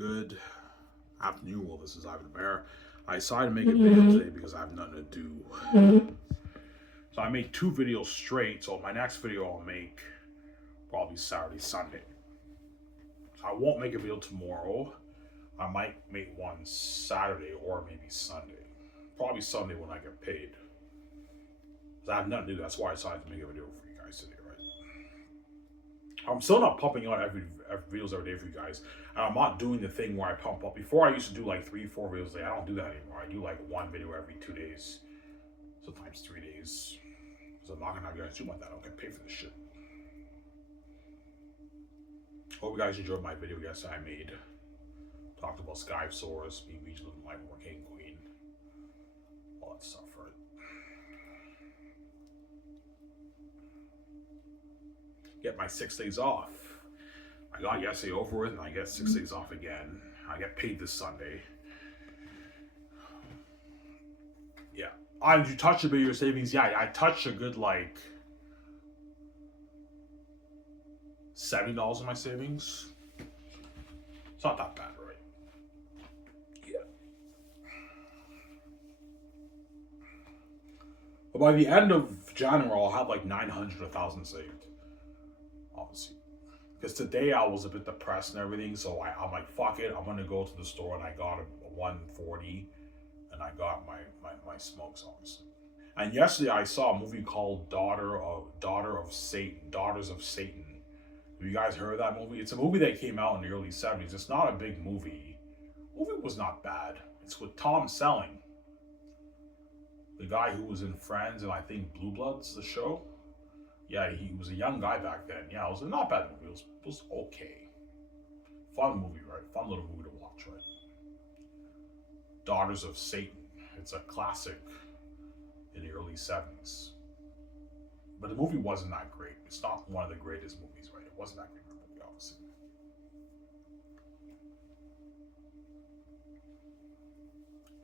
Good afternoon. Well, this is Ivan the Bear. I decided to make a video today because I have nothing to do. So I made two videos straight. So my next video I'll make probably Saturday, Sunday. So I won't make a video tomorrow. I might make one Saturday or maybe Sunday. Probably Sunday when I get paid. Because I have nothing to do. That's why I decided to make a video for you guys today, right? I'm still not pumping out every videos every day for you guys. And I'm not doing the thing where I pump up. Before I used to do like 3-4 videos a day. I don't do that anymore. I do like one video every 2 days. Sometimes 3 days. So I'm not gonna have you guys do like that. I don't get paid for this shit. Hope you guys enjoyed my video yesterday I made. Talked about Skype source, me each living life, more king, queen. All that stuff, right? Get my 6 days off. I got yesterday over with and I get 6 days off again. I get paid this Sunday. Yeah. Did you touch a bit of your savings? Yeah, I touched a good like $70 in my savings. It's not that bad, right? Yeah. But by the end of January, I'll have like 900, 1,000 saved. Obviously. Because today I was a bit depressed and everything, so I'm like, fuck it, I'm gonna go to the store and I got a 140 and I got my smokes, obviously. And yesterday I saw a movie called Daughters of Satan. Have you guys heard of that movie? It's a movie that came out in the early 70s. It's not a big movie. The movie was not bad. It's with Tom Selleck, the guy who was in Friends and I think Blue Bloods, the show. Yeah, he was a young guy back then. Yeah, it was a not bad movie. It was okay. Fun movie, right? Fun little movie to watch, right? Daughters of Satan. It's a classic in the early 70s. But the movie wasn't that great. It's not one of the greatest movies, right? It wasn't that great of a movie, obviously.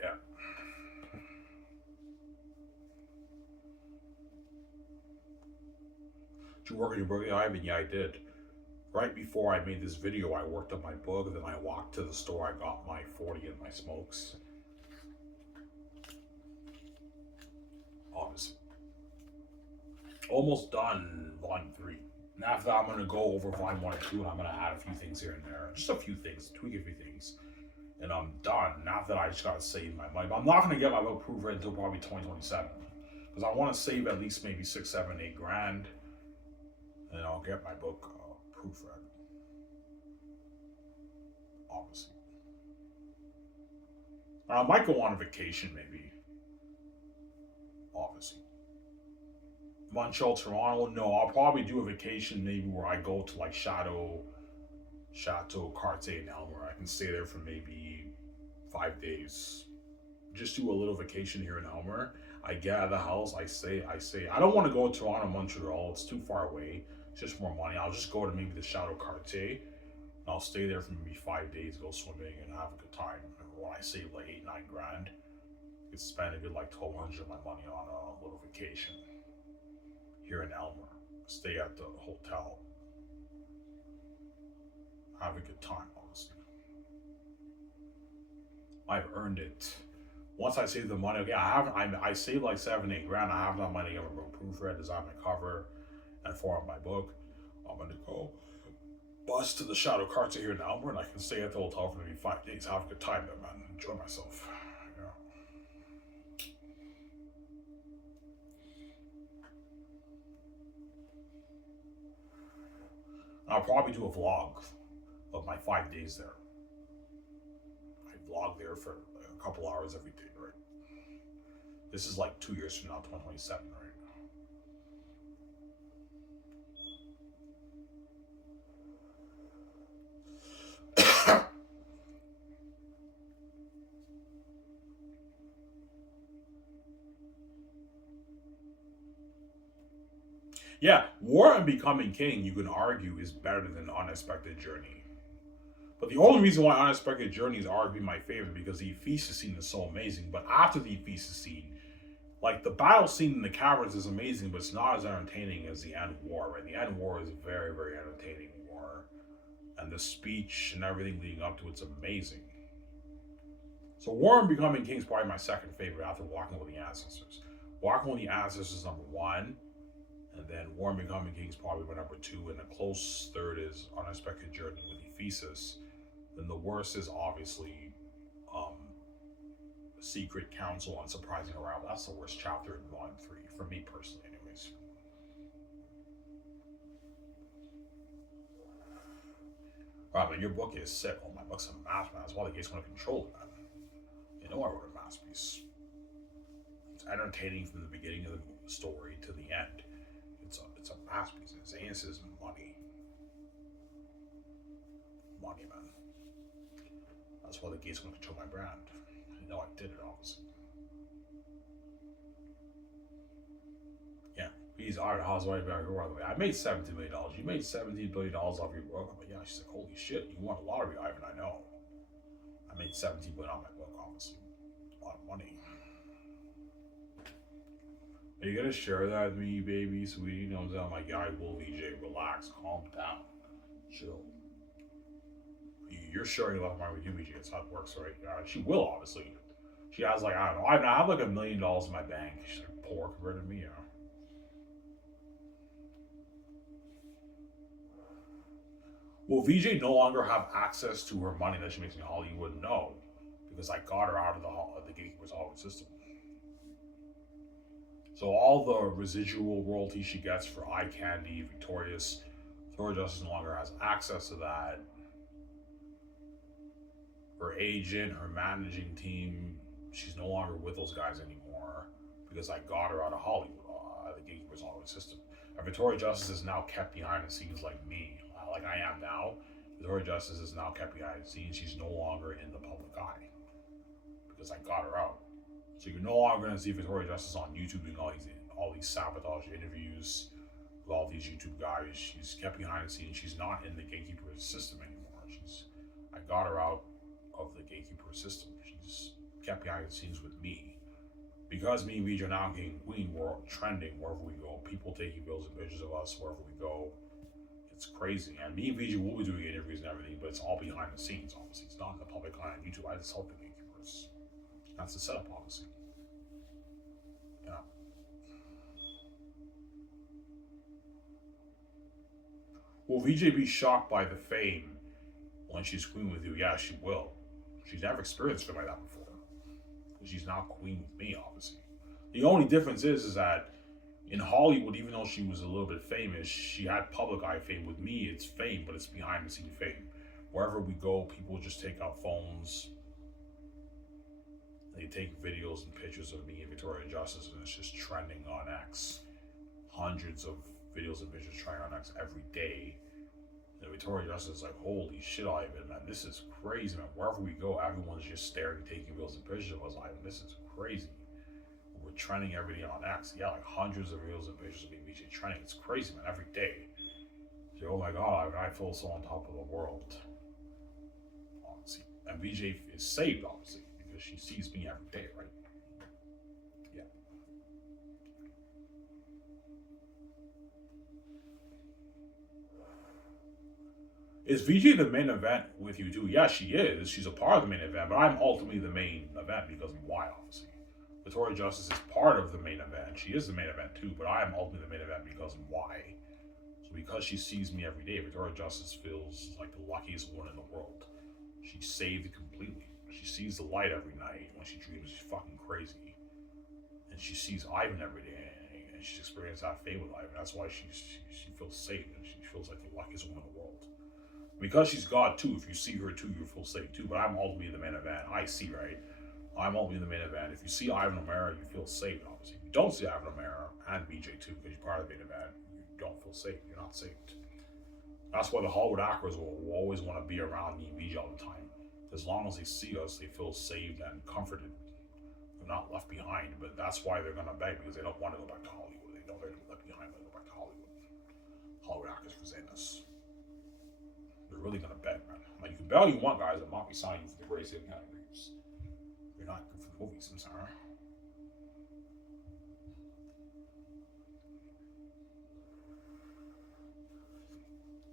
Yeah. Did you work on your book, Ivan? Yeah, I did. Right before I made this video, I worked on my book, then I walked to the store, I got my 40 and my smokes. Obviously. Almost done volume 3. And after that, I'm going to go over volume 1 and 2, and I'm going to add a few things here and there. Just a few things, tweak a few things. And I'm done. And after that, I just got to save my money. But I'm not going to get my book proofread until probably 2027. Because I want to save at least maybe 6, 7, 8 grand. And I'll get my book proofread. Obviously. I might go on a vacation maybe. Obviously. Montreal, Toronto. No, I'll probably do a vacation maybe where I go to like Chateau Cartier in Elmer. I can stay there for maybe 5 days. Just do a little vacation here in Elmer. I get out of the house. I say. I don't want to go to Toronto, Montreal. It's too far away. It's just more money. I'll just go to maybe the Chateau Cartier. And I'll stay there for maybe 5 days, go swimming, and have a good time. And when I save like 8, 9 grand, I could spend a good like 1,200 of my money on a little vacation here in Elmer. Stay at the hotel. Have a good time, honestly. I've earned it. Once I save the money, okay, I saved like 7, 8 grand. I have that money to get my proofread, design my cover, and format my book. I'm gonna go bus to the Chateau Cartier here in Elmer, and I can stay at the hotel for maybe 5 days. Have a good time there, man. Enjoy myself. Yeah. I'll probably do a vlog of my 5 days there. I vlog there for a couple hours every day, right? This is like 2 years from now, 2027, right? Yeah, War and Becoming King, you can argue, is better than Unexpected Journey. But the only reason why Unexpected Journey is arguably my favorite because the Ephesus scene is so amazing. But after the Ephesus scene, like the battle scene in the caverns is amazing, but it's not as entertaining as the End War. Right, the End War is a very, very entertaining war. and the speech and everything leading up to it's amazing. So Warren Becoming King is probably my second favorite after Walking with the Ancestors. Walking with the Ancestors is number one, and then Warren Becoming King is probably my number two, and a close third is Unexpected Journey with Ephesus. Then the worst is obviously um, Secret Council on Surprising Arrival. That's the worst chapter in Volume 3, for me personally, anyways. Wow, but your book is sick. Oh, my book's a masterpiece. That's why the gates want to control it, man. You know I wrote a masterpiece. It's entertaining from the beginning of the story to the end. It's a masterpiece. Its answer is money. Money, man. That's why the gates want to control my brand. You know I did it, obviously. Yeah. He's all right. How's right about your by the way? I made $17 million. You made $17 billion off your book. I'm like, yeah. She's like, holy shit. You won a lottery, Ivan. I know. I made $17 billion on my book, obviously. A lot of money. Are you gonna share that with me, baby, sweetie? You know what I'm saying? I'm like, yeah, I will, VJ. Relax, calm down, chill. You're sharing left mind with you, VJ. That's how it works, right? She will, obviously. She has like, I don't know. I have like $1 million in my bank. She's like poor compared to me, you know. Will VJ no longer have access to her money that she makes in Hollywood? No, because I got her out of the Gatekeeper's Hollywood system. So all the residual royalty she gets for Eye Candy, Victoria Justice no longer has access to that. Her agent, her managing team, she's no longer with those guys anymore because I got her out of Hollywood, the Gatekeeper's Hollywood system. And Victoria Justice is now kept behind the scenes like me, like I am now. Victoria Justice is now kept behind the scenes. She's no longer in the public eye because I got her out. So you're no longer going to see Victoria Justice on YouTube doing all these sabotage interviews with all these YouTube guys. She's kept behind the scenes. She's not in the Gatekeeper system anymore. I got her out of the Gatekeeper system. She's kept behind the scenes with me. Because me and VJ are now getting queen, we're trending wherever we go. People taking videos and pictures of us wherever we go. It's crazy. And me and VJ will be doing interviews and everything, but it's all behind the scenes, obviously. It's not in the public eye on YouTube. I just help the Gatekeepers. That's the setup, obviously. Yeah. Will VJ be shocked by the fame when she's queen with you? Yeah, she will. She's never experienced fame like that before. She's now queen with me, obviously. The only difference is that in Hollywood, even though she was a little bit famous, she had public eye fame. With me, it's fame, but it's behind the scene fame. Wherever we go, people just take out phones. They take videos and pictures of me and Victoria Justice, and it's just trending on X. Hundreds of videos and pictures trending on X every day. And Victoria Justice is like, holy shit, Ivan, man, this is crazy, man. Wherever we go, everyone's just staring, taking videos and pictures of us, Ivan. This is crazy. We're trending every day on X. Yeah, like hundreds of videos and pictures of me VJ trending. It's crazy, man, every day. So, oh my god, Ivan, I feel so on top of the world. Honestly. And VJ is saved, obviously, because she sees me every day, right? Yeah. Is VJ the main event with you too? Yeah, she is. She's a part of the main event, but I'm ultimately the main event because of why, obviously. Victoria Justice is part of the main event. She is the main event too, but I am ultimately the main event because of why. So because she sees me every day, Victoria Justice feels like the luckiest one in the world. She's saved completely. She sees the light every night when she dreams she's fucking crazy. And she sees Ivan every day, and she's experienced that fame with Ivan. That's why she feels safe, and she feels like the luckiest woman in the world. Because she's God too, if you see her too, you feel safe too. But I'm ultimately the main event. I see, right? I'm ultimately the main event. If you see Ivan O'Mara, you feel safe, obviously. If you don't see Ivan O'Mara and VJ too, because you're part of the main event, you don't feel safe. You're not saved. That's why the Hollywood actors will always want to be around me and VJ all the time. As long as they see us, they feel saved and comforted. They're not left behind. But that's why they're going to beg, because they don't want to go back to Hollywood. They know they're left behind when they go back to Hollywood. Hollywood actors present us. They're really gonna bet, man. Like, you can bet all you want, guys. I'm not be signing you for the greatest hit categories. You're not good for the movies, I'm sorry.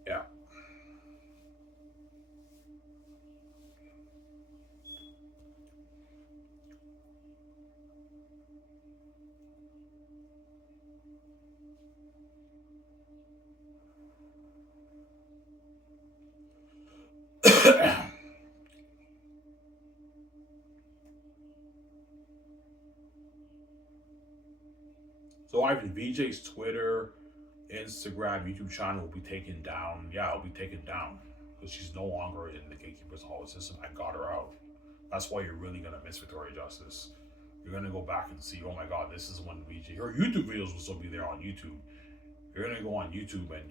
Yeah. So Ivan, VJ's Twitter, Instagram, YouTube channel will be taken down. Yeah, it'll be taken down because she's no longer in the Gatekeepers Hall system. I got her out. That's why you're really gonna miss Victoria Justice. You're gonna go back and see, oh my god, this is when VJ, her YouTube videos will still be there on YouTube. You're gonna go on YouTube and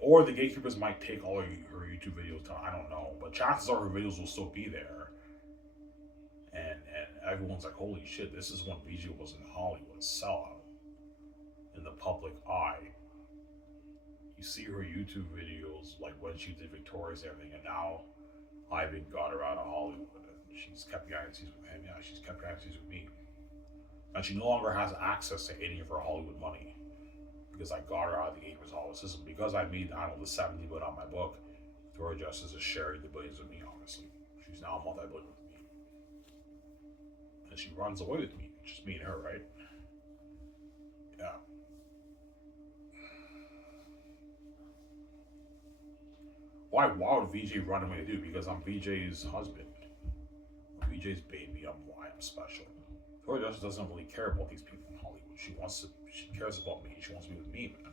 or the Gatekeepers might take all her YouTube videos down. I don't know, but chances are her videos will still be there. And everyone's like, holy shit, this is when VJ was in Hollywood, a sellout in the public eye. You see her YouTube videos, like when she did Victoria's and everything, and now Ivan got her out of Hollywood, and she's kept galaxies with him. Yeah, she's kept galaxies with me, and she no longer has access to any of her Hollywood money because I got her out of the Gatekeepers Hall system because I made, I don't know, the 70 billion on my book. Victoria Justice is sharing the billions with me. Obviously, she's now multi-billion with me, and she runs away with me. It's just me and her, right? Yeah. Why would VJ run away to do? Because I'm VJ's husband. I'm VJ's baby. I'm why I'm special. Tori just doesn't really care about these people in Hollywood. She cares about me. She wants to be with me, man.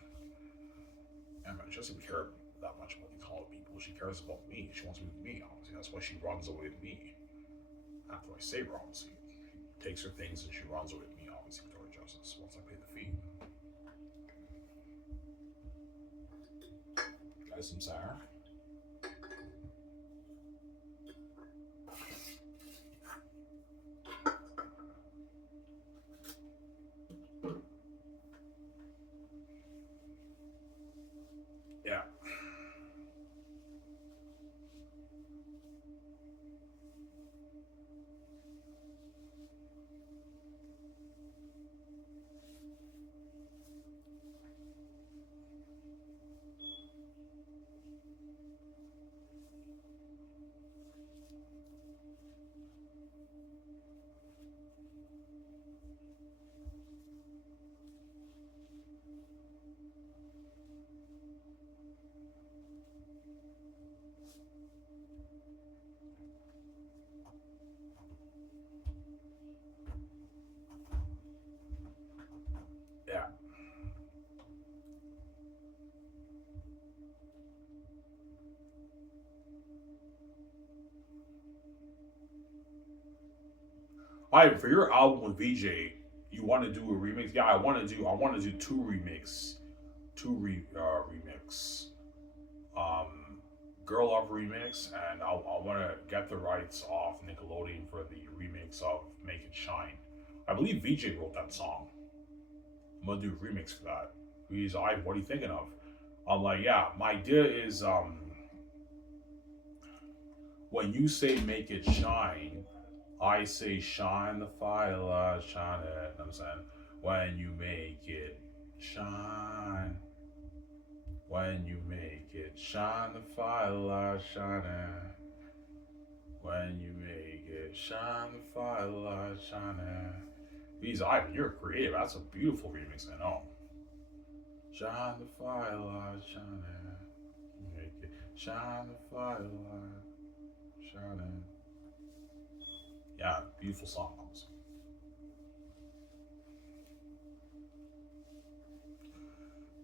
Yeah, man, she doesn't care that much about these Hollywood people. She cares about me. She wants to be with me, obviously. That's why she runs away with me. After I save her, obviously. She takes her things and she runs away with me, obviously, Tori Justice, once I pay the fee. Guys, some sour. Yeah. Yeah. Alright, for your album with VJ, you want to do a remix? Yeah, I want to do remix. Um, Girl Love remix, and I want to get the rights off Nickelodeon for the remix of Make It Shine. I believe VJ wrote that song. I'm gonna do a remix for that. He's like, what are you thinking of? I'm like, yeah, my idea is when you say make it shine, I say shine the fire, shine it. You know what I'm saying? When you make it shine, when you make it shine the fire, shine it. When you make it shine the fire, shine it. He's Ivan, you're creative. That's a beautiful remix, I know. Shine the fire, shine it. Make it shine the fire, shine it. Yeah, beautiful song.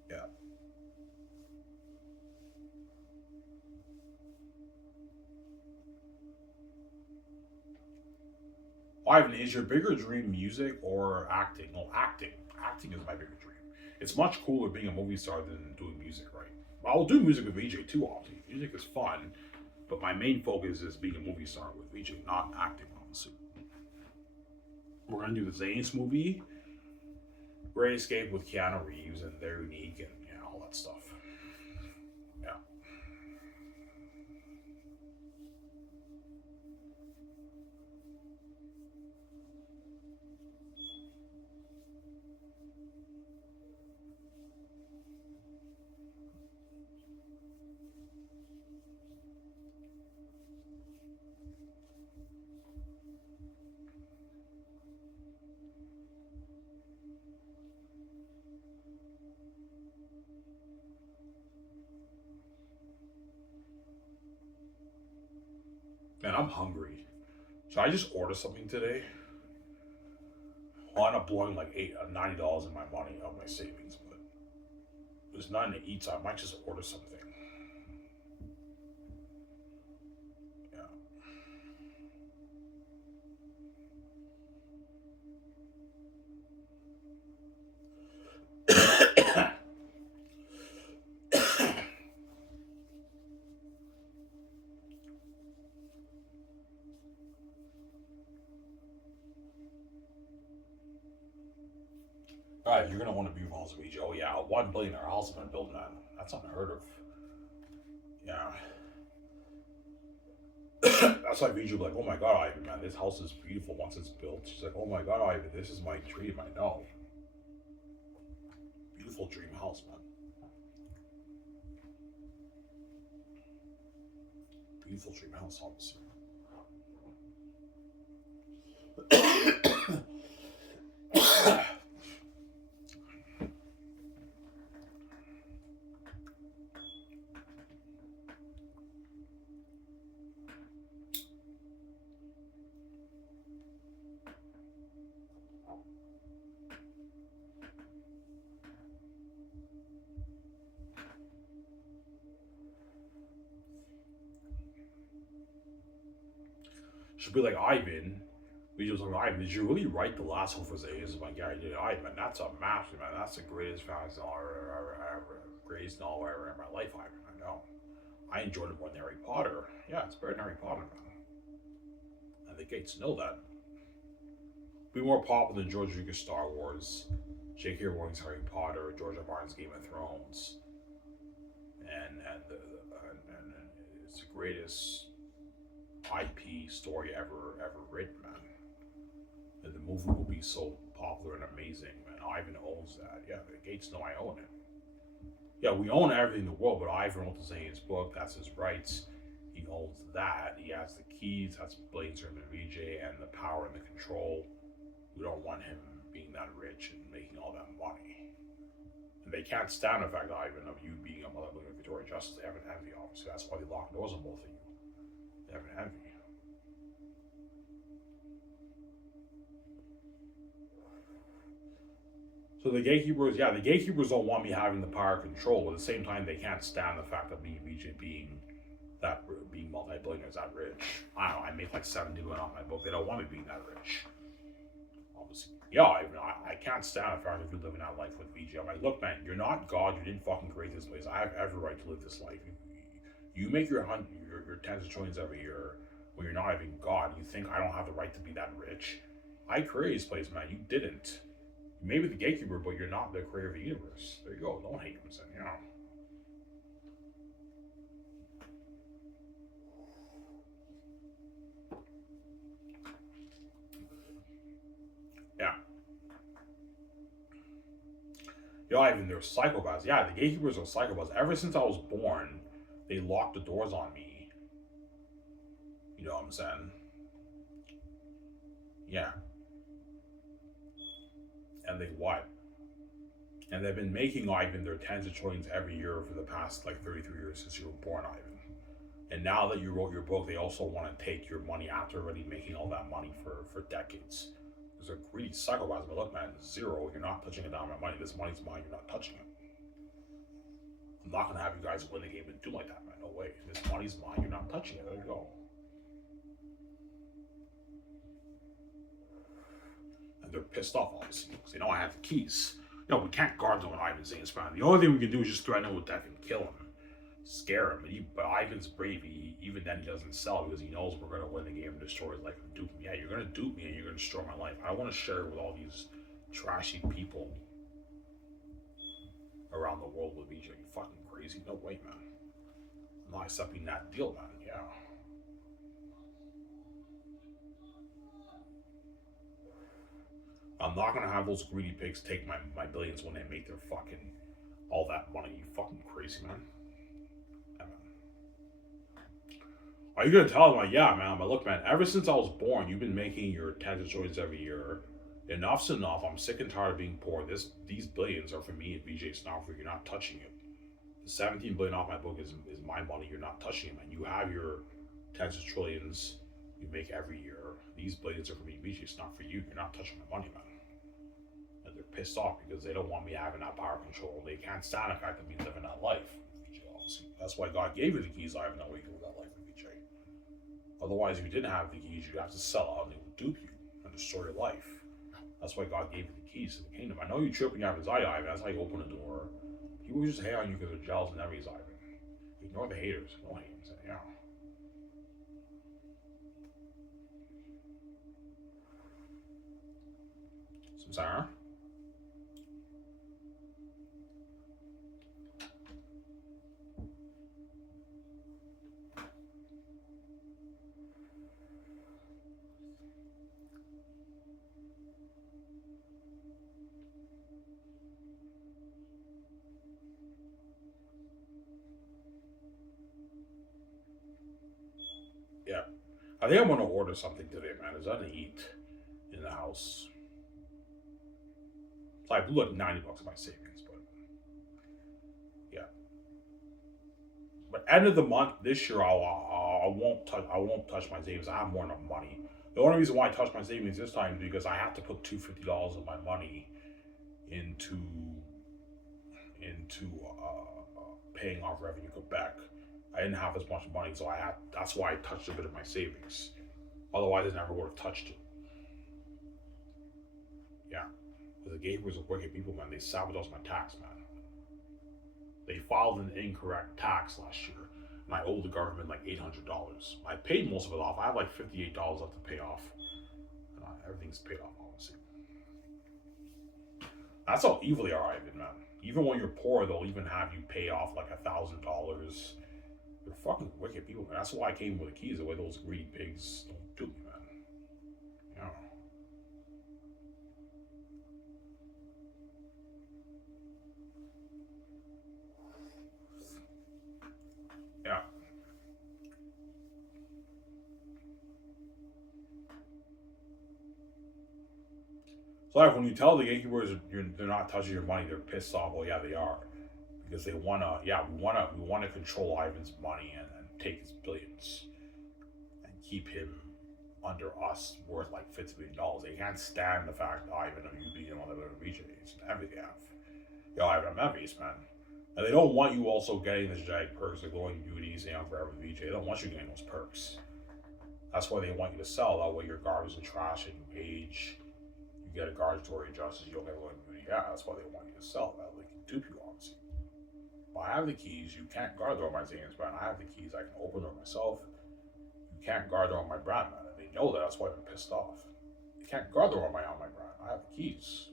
Yeah. Ivan, is your bigger dream music or acting? No, acting. Acting is my bigger dream. It's much cooler being a movie star than doing music, right? I'll do music with VJ too, obviously. Music is fun, but my main focus is being a movie star with VJ, not acting, obviously. We're gonna do the Zane's movie, Great Escape with Keanu Reeves, and they're unique and yeah, all that stuff. Yeah. Man, I'm hungry. Should I just order something today? I'll end up blowing like $90 in my money of my savings, but there's nothing to eat, so I might just order something. Yeah. All right, you're gonna want to be Falls Beach. Oh yeah, a $1 billion house I'm gonna build, man. That's unheard of. Yeah. That's why Viju be like, oh my god, Ivan, man, this house is beautiful once it's built. She's like, oh my god, Ivan, this is my dream. I know. Beautiful dream house, man. Beautiful dream house, obviously. She'll be like, Ivan. We just like, Ivan, did you really write The Last Hope for Zays? I'm like, yeah, I did. Ivan, that's a master, man. That's the greatest fantasy novel ever, greatest novel ever in my life, Ivan. I know. I enjoyed it more than Harry Potter. Yeah, it's better than Harry Potter, man. And the Gates know that. Be more popular than George Lucas' Star Wars, J.K. Rowling's Harry Potter, George R. Martin's Game of Thrones, and it's the greatest IP story ever written, man. And the movie will be so popular and amazing, man. Ivan owns that. Yeah, the Gates know I own it. Yeah, we own everything in the world, but Ivan owns his book. That's his rights. He owns that. He has the keys. That's Blazer and VJ and the power and the control. We don't want him being that rich and making all that money. And they can't stand the fact, Ivan, of you being a mother of Victoria Justice. They have an envy, obviously. That's why they lock doors on both of you. They have an envy. So the gatekeepers, yeah, the gatekeepers don't want me having the power control. But at the same time, they can't stand the fact of me, VJ, being multi-billionaires that rich. I don't know. I make like $70 million off my book. They don't want me being that rich. Obviously, yeah, I can't stand the fact of you living that life with VJ. I'm like, look, man, you're not God. You didn't fucking create this place. I have every right to live this life. You make your tens of trillions every year when you're not even God. You think I don't have the right to be that rich? I created this place, man. You didn't. You may be the gatekeeper, but you're not the creator of the universe. There you go. Don't hate him, son. You know. Yeah. Yo, Ivan, they're psychopaths. Yeah, the gatekeepers are psychopaths. Ever since I was born, they locked the doors on me. You know what I'm saying? Yeah. And they what? And they've been making Ivan their tens of trillions every year for the past like 33 years since you were born, Ivan. And now that you wrote your book, they also want to take your money after already making all that money for decades. There's a greedy psychopath, but look, man, zero. You're not touching a dime of my money. This money's mine. You're not touching it. I'm not gonna have you guys win the game and do like that, man. No way. This money's mine. You're not touching it. There you go. And they're pissed off, obviously, because they know I have the keys. You know, we can't guard them when Ivan's in Spain. The only thing we can do is just threaten him with death and kill him. Scare him. But Ivan's brave. Even then, he doesn't sell because he knows we're going to win the game and destroy his life and dupe him. Yeah, you're going to dupe me and you're going to destroy my life. I don't want to share it with all these trashy people around the world with each other. You fucking crazy. No way, man. I'm not accepting that deal, man. Yeah. I'm not going to have those greedy pigs take my billions when they make their fucking all that money. You fucking crazy, man. Are you gonna tell them like, yeah, man? But look, man. Ever since I was born, you've been making your tens of trillions every year. Enough's enough. I'm sick and tired of being poor. These billions are for me and VJ Snowflake. You're not touching it. The 17 billion off my book is my money. You're not touching it, man. You have your tens of trillions you make every year. These billions are for me, Vici. It's not for you. You're not touching my money, man. And they're pissed off because they don't want me having that power control. They can't stand the fact of me living that life. That's why God gave you the keys. I have no way to live that life with VJ. Otherwise, if you didn't have the keys, you'd have to sell out and they would dupe you and destroy your life. That's why God gave you the keys to the kingdom. I know you trip when you have anxiety, Ivan. That's how you open the door. People just hate on you because they're jealous and everything's Ivan. Ignore the haters. Don't hate them. Yeah. Samsara? Yeah. I think I'm going to order something today, man. There's nothing to eat in the house. So I blew like $90 in my savings, but yeah. But end of the month this year, I won't touch my savings. I have more enough money. The only reason why I touch my savings this time is because I have to put $250 of my money into paying off Revenue Quebec. I didn't have as much money, so that's why I touched a bit of my savings. Otherwise, I never would have touched it. Yeah. The gateways are wicked people, man. They sabotaged my tax, man. They filed an incorrect tax last year, and I owe the government like $800. I paid most of it off. I have like $58 left to pay off. And everything's paid off, obviously. That's how evil they are, Ivan, man. Even when you're poor, they'll even have you pay off like $1,000. They're fucking wicked people, man. That's why I came with the keys. The way those greedy pigs don't do me, man. Yeah. Yeah. So like when you tell the gatekeepers they're not touching your money, they're pissed off. Well, yeah, they are. Because they wanna, we wanna control Ivan's money and take his billions and keep him under us worth like $50 million. They can't stand the fact that Ivan and you being one of the regions and everything have. Yo, Ivan, I'm envious, man. And they don't want you also getting this giant perks like glowing beauties and forever VJ. They don't want you getting those perks. That's why they want you to sell. That way your garbage and trash and you age. You get a garbatory justice, you'll get glowing beauty. Yeah, that's why they want you to sell. That way they can dupe you, obviously. I have the keys. You can't guard door my savings brand. I have the keys. I can open door myself. You can't guard door my brand, man. And they know that. That's why they're pissed off. You can't guard door on my brand. I have the keys.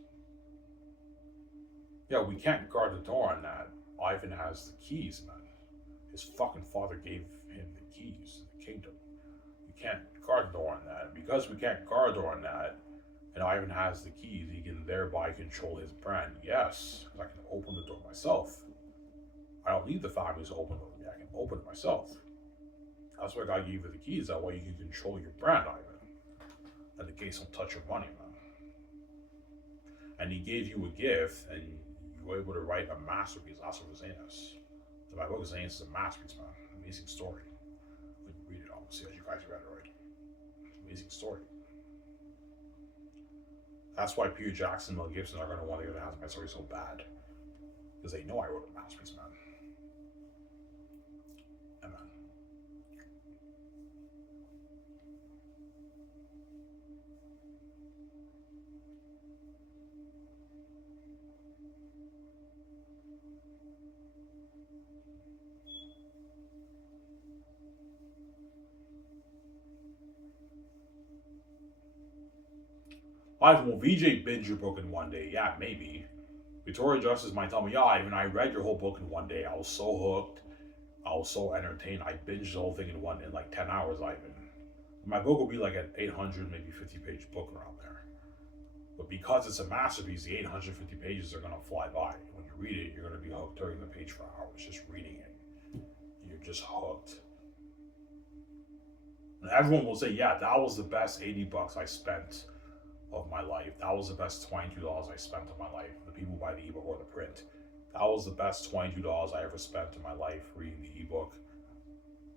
Yeah, we can't guard the door on that. Ivan has the keys, man. His fucking father gave him the keys to the kingdom. You can't guard the door on that. Because we can't guard the door on that, and Ivan has the keys, he can thereby control his brand. Yes, because I can open the door myself. I don't need the families to open it for me. I can open it myself. That's why God gave you the keys. That way you can control your brand, Ivan. And the gates don't touch your money, man. And he gave you a gift, and you were able to write a masterpiece, Last of Zanus. So my book, Zanus, is a masterpiece, man. Amazing story. When you read it, obviously, as you guys read it, right? Amazing story. That's why Peter Jackson and Mel Gibson are going to want to have my story so bad. Because they know I wrote a masterpiece, man. Will VJ binge your book in one day? Yeah, maybe. Victoria Justice might tell me, yeah, Ivan, I read your whole book in one day. I was so hooked. I was so entertained. I binged the whole thing in like 10 hours, Ivan. My book will be like an 800, maybe 50-page book around there. But because it's a masterpiece, the 850 pages are going to fly by. When you read it, you're going to be hooked during the page for hours, just reading it. You're just hooked. And everyone will say, yeah, that was the best $80 I spent of my life. That was the best $22 I spent of my life. The people who buy the ebook or the print. That was the best $22 I ever spent in my life reading the ebook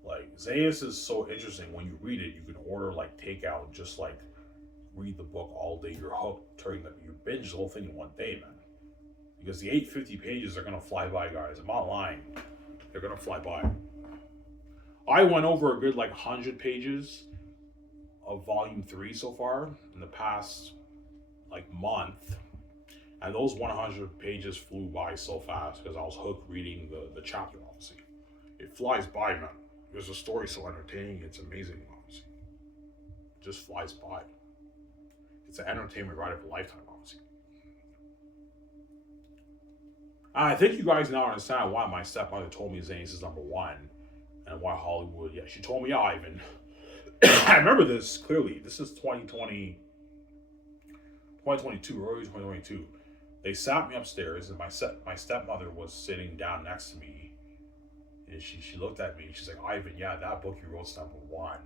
Like Zayas is so interesting. When you read it, you can order like takeout, and just like read the book all day. You're hooked. You binge the whole thing in one day, man. Because the 850 pages are gonna fly by, guys. I'm not lying. They're gonna fly by. I went over a good like 100 pages of volume 3 so far in the past like month, and those 100 pages flew by so fast because I was hooked reading the chapter. Obviously, it flies by, man. Because the story's so entertaining, it's amazing. Obviously, it just flies by. It's an entertainment ride of a lifetime. Obviously, and I think you guys now understand why my stepmother told me Zane's is number one, and why Hollywood. Yeah, she told me, yeah, Ivan. I remember this clearly. This is 2020, 2022, early 2022. They sat me upstairs, and my stepmother was sitting down next to me, and she looked at me. She's like, Ivan, yeah, that book you wrote's number one.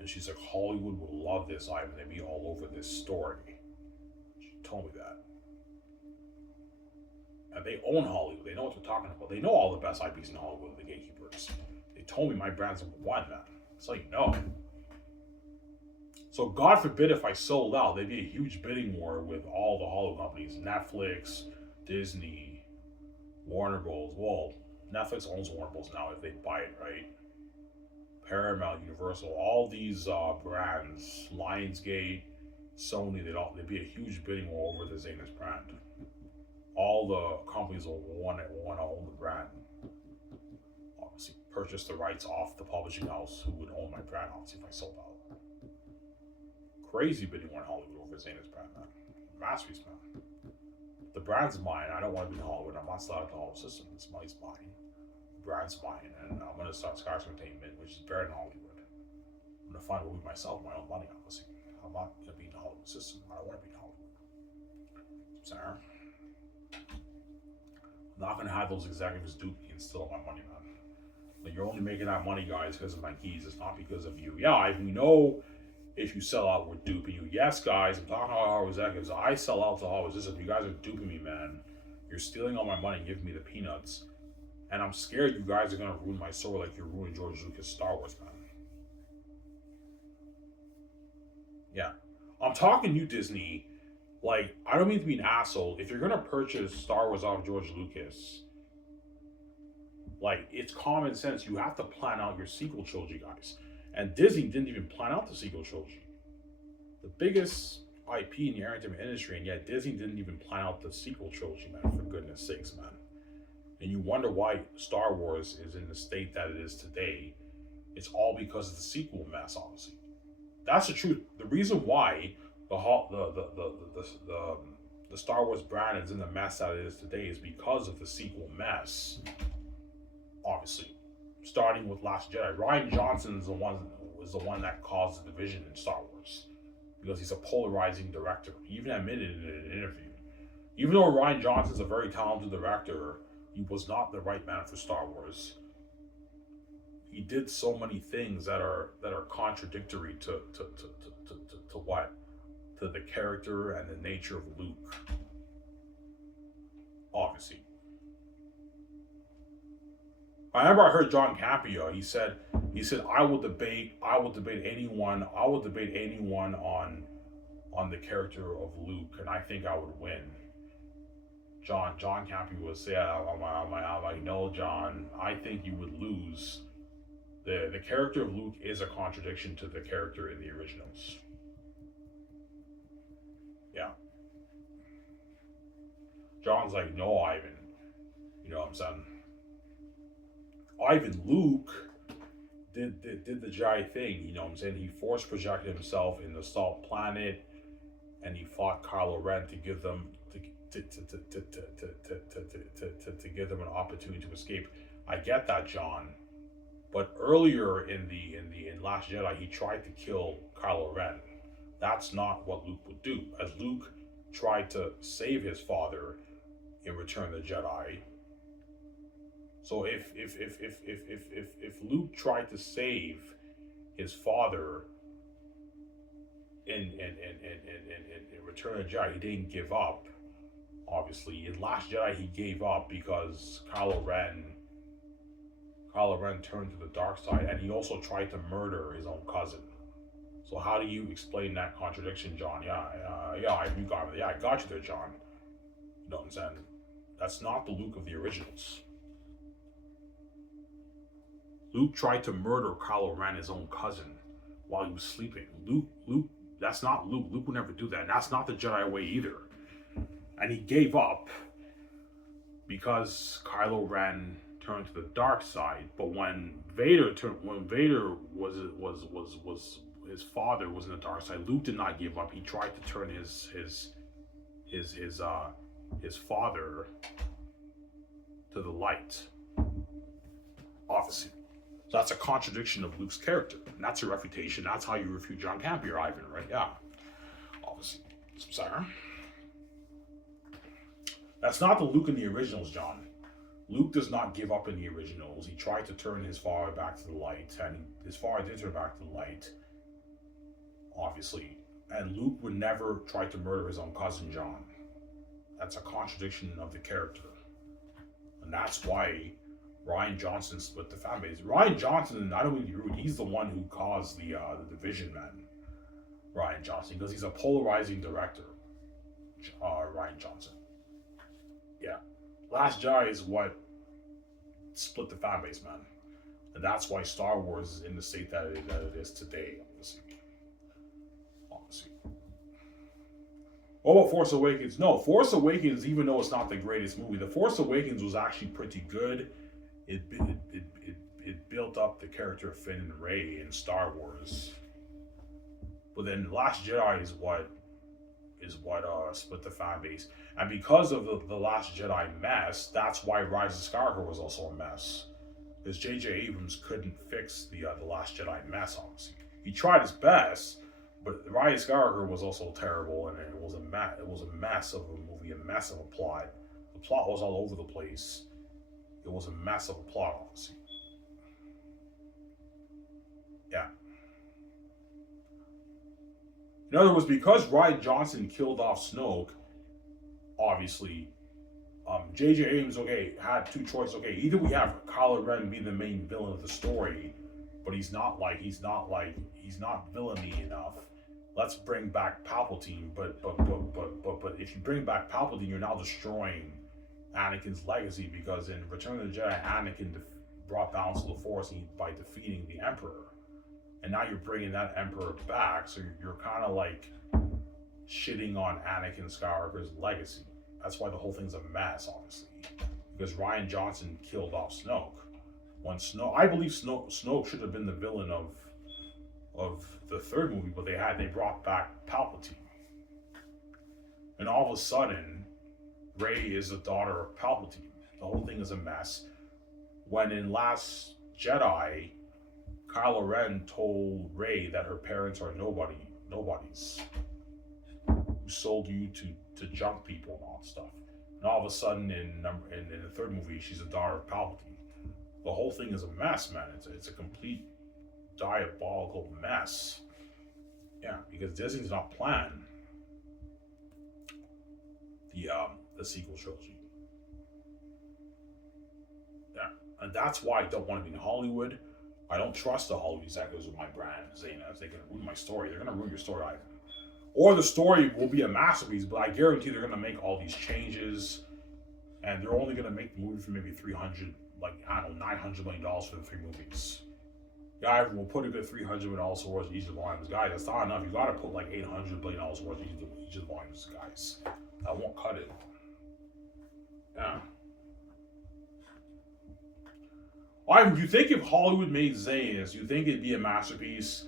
And she's like, Hollywood will love this, Ivan. They'd be all over this story. She told me that. And they own Hollywood. They know what they're talking about. They know all the best IPs in Hollywood, the gatekeepers. They told me my brand's number one, man. It's like, no. So God forbid if I sold out, there'd be a huge bidding war with all the Hollywood companies. Netflix, Disney, Warner Bros. Well, Netflix owns Warner Bros. Now if they buy it, right? Paramount, Universal, all these brands, Lionsgate, Sony, there'd be a huge bidding war over the Zanus brand. All the companies will want to own the brand. Obviously, purchase the rights off the publishing house who would own my brand, obviously, if I sold out. Crazy bidding war in Hollywood over Zanus brand, man. Masterpiece, man. The brand's mine. I don't want to be in Hollywood. I'm not slotted to the Hollywood system. This money's mine. The brand's mine. And I'm going to start Scars Entertainment, which is better than Hollywood. I'm going to find a way myself, my own money, obviously. I'm not going to be in the Hollywood system. I don't want to be in Hollywood. Sarah. I'm not going to have those executives dupe me and steal my money, man. Like, you're only making that money, guys, because of my keys. It's not because of you. Yeah, we know if you sell out, we're duping you. Yes, guys, I'm talking about Hollywood executives. I sell out to Hollywood system. You guys are duping me, man. You're stealing all my money and giving me the peanuts. And I'm scared you guys are going to ruin my story like you're ruining George Lucas' Star Wars, man. Yeah. I'm talking to you, Disney. Like, I don't mean to be an asshole. If you're going to purchase Star Wars off George Lucas, like, it's common sense. You have to plan out your sequel trilogy, guys. And Disney didn't even plan out the sequel trilogy. The biggest IP in the entertainment industry, and yet Disney didn't even plan out the sequel trilogy, man, for goodness sakes, man. And you wonder why Star Wars is in the state that it is today. It's all because of the sequel mess, obviously. That's the truth. The reason why the Star Wars brand is in the mess that it is today is because of the sequel mess. Obviously, starting with Last Jedi, Rian Johnson was the one that caused the division in Star Wars because he's a polarizing director. He even admitted it in an interview. Even though Rian Johnson's a very talented director, he was not the right man for Star Wars. He did so many things that are contradictory to what? To the character and the nature of Luke. Obviously. I remember I heard John Campea. He said I will debate anyone on the character of Luke, and I think I would win. John Campea would say, I'm like, no, John, I think you would lose. The character of Luke is a contradiction to the character in the originals. Yeah. John's like, no, Ivan. You know what I'm saying? Ivan, Luke did the Jedi thing, you know what I'm saying? He force projected himself in the Salt Planet, and he fought Kylo Ren to give them to give them an opportunity to escape. I get that, John, but earlier in Last Jedi, he tried to kill Kylo Ren. That's not what Luke would do. As Luke tried to save his father in Return of the Jedi. So if Luke tried to save his father in Return of the Jedi, he didn't give up. Obviously, in Last Jedi, he gave up because Kylo Ren Kylo Ren turned to the dark side, and he also tried to murder his own cousin. So how do you explain that contradiction, John? You got it. Yeah, I got you there, John. You know what I'm saying? That's not the Luke of the originals. Luke tried to murder Kylo Ren, his own cousin, while he was sleeping. Luke, that's not Luke. Luke would never do that. And that's not the Jedi way either. And he gave up because Kylo Ren turned to the dark side. But when Vader was his father was in the dark side, Luke did not give up. He tried to turn his father to the light. Obviously. So that's a contradiction of Luke's character. And that's a refutation. That's how you refute John Campbell, Ivan, right? Yeah. Obviously. Sorry. That's not the Luke in the originals, John. Luke does not give up in the originals. He tried to turn his father back to the light, and his father did turn back to the light, obviously. And Luke would never try to murder his own cousin, John. That's a contradiction of the character. And that's why Rian Johnson split the fan base. Rian Johnson, I don't mean to be rude, he's the one who caused the division, man. Rian Johnson, because he's a polarizing director. Rian Johnson. Yeah. Last Jedi is what split the fan base, man. And that's why Star Wars is in the state that it is today, obviously. What about Force Awakens? No, Force Awakens, even though it's not the greatest movie, The Force Awakens was actually pretty good. It built up the character of Finn and Rey in Star Wars. But then Last Jedi is what split the fan base. And because of the Last Jedi mess, that's why Rise of Skywalker was also a mess. Because J.J. Abrams couldn't fix the Last Jedi mess, obviously. He tried his best, but Rise of Skywalker was also terrible, and it was a mess of a movie, a mess of a plot. The plot was all over the place. It was a mess of a plot, obviously. Yeah. In other words, because Rian Johnson killed off Snoke, obviously, J.J. Abrams, had two choices. Either we have Kylo Ren be the main villain of the story, but he's not villainy enough. Let's bring back Palpatine, but if you bring back Palpatine, you're now destroying Anakin's legacy, because in Return of the Jedi, Anakin brought balance to the Force by defeating the Emperor. And now you're bringing that Emperor back, so you're kind of like shitting on Anakin Skywalker's legacy. That's why the whole thing's a mess, obviously. Because Rian Johnson killed off Snoke. I believe Snoke should have been the villain of the third movie, but they brought back Palpatine. And all of a sudden, Rey is the daughter of Palpatine. The whole thing is a mess. When in Last Jedi, Kylo Ren told Rey that her parents are nobodies who sold you to junk people and all that stuff. And all of a sudden, in the third movie, she's a daughter of Palpatine. The whole thing is a mess, man. It's a complete diabolical mess. Yeah, because Disney's not planned the sequel trilogy. Yeah, and that's why I don't want to be in Hollywood. I don't trust the Hollywood executives with my brand, Zayna. If they can ruin my story, they're going to ruin your story, Ivan. Or the story will be a masterpiece, but I guarantee they're going to make all these changes, and they're only going to make the movie for maybe $900 million for the 3 movies. Yeah, we'll put a good $300 million towards each of the volumes. Guys, that's not enough. You got to put like $800 million towards each of the volumes, guys. That won't cut it. Yeah. Ivan, you think if Hollywood made Zaynus, you think it'd be a masterpiece?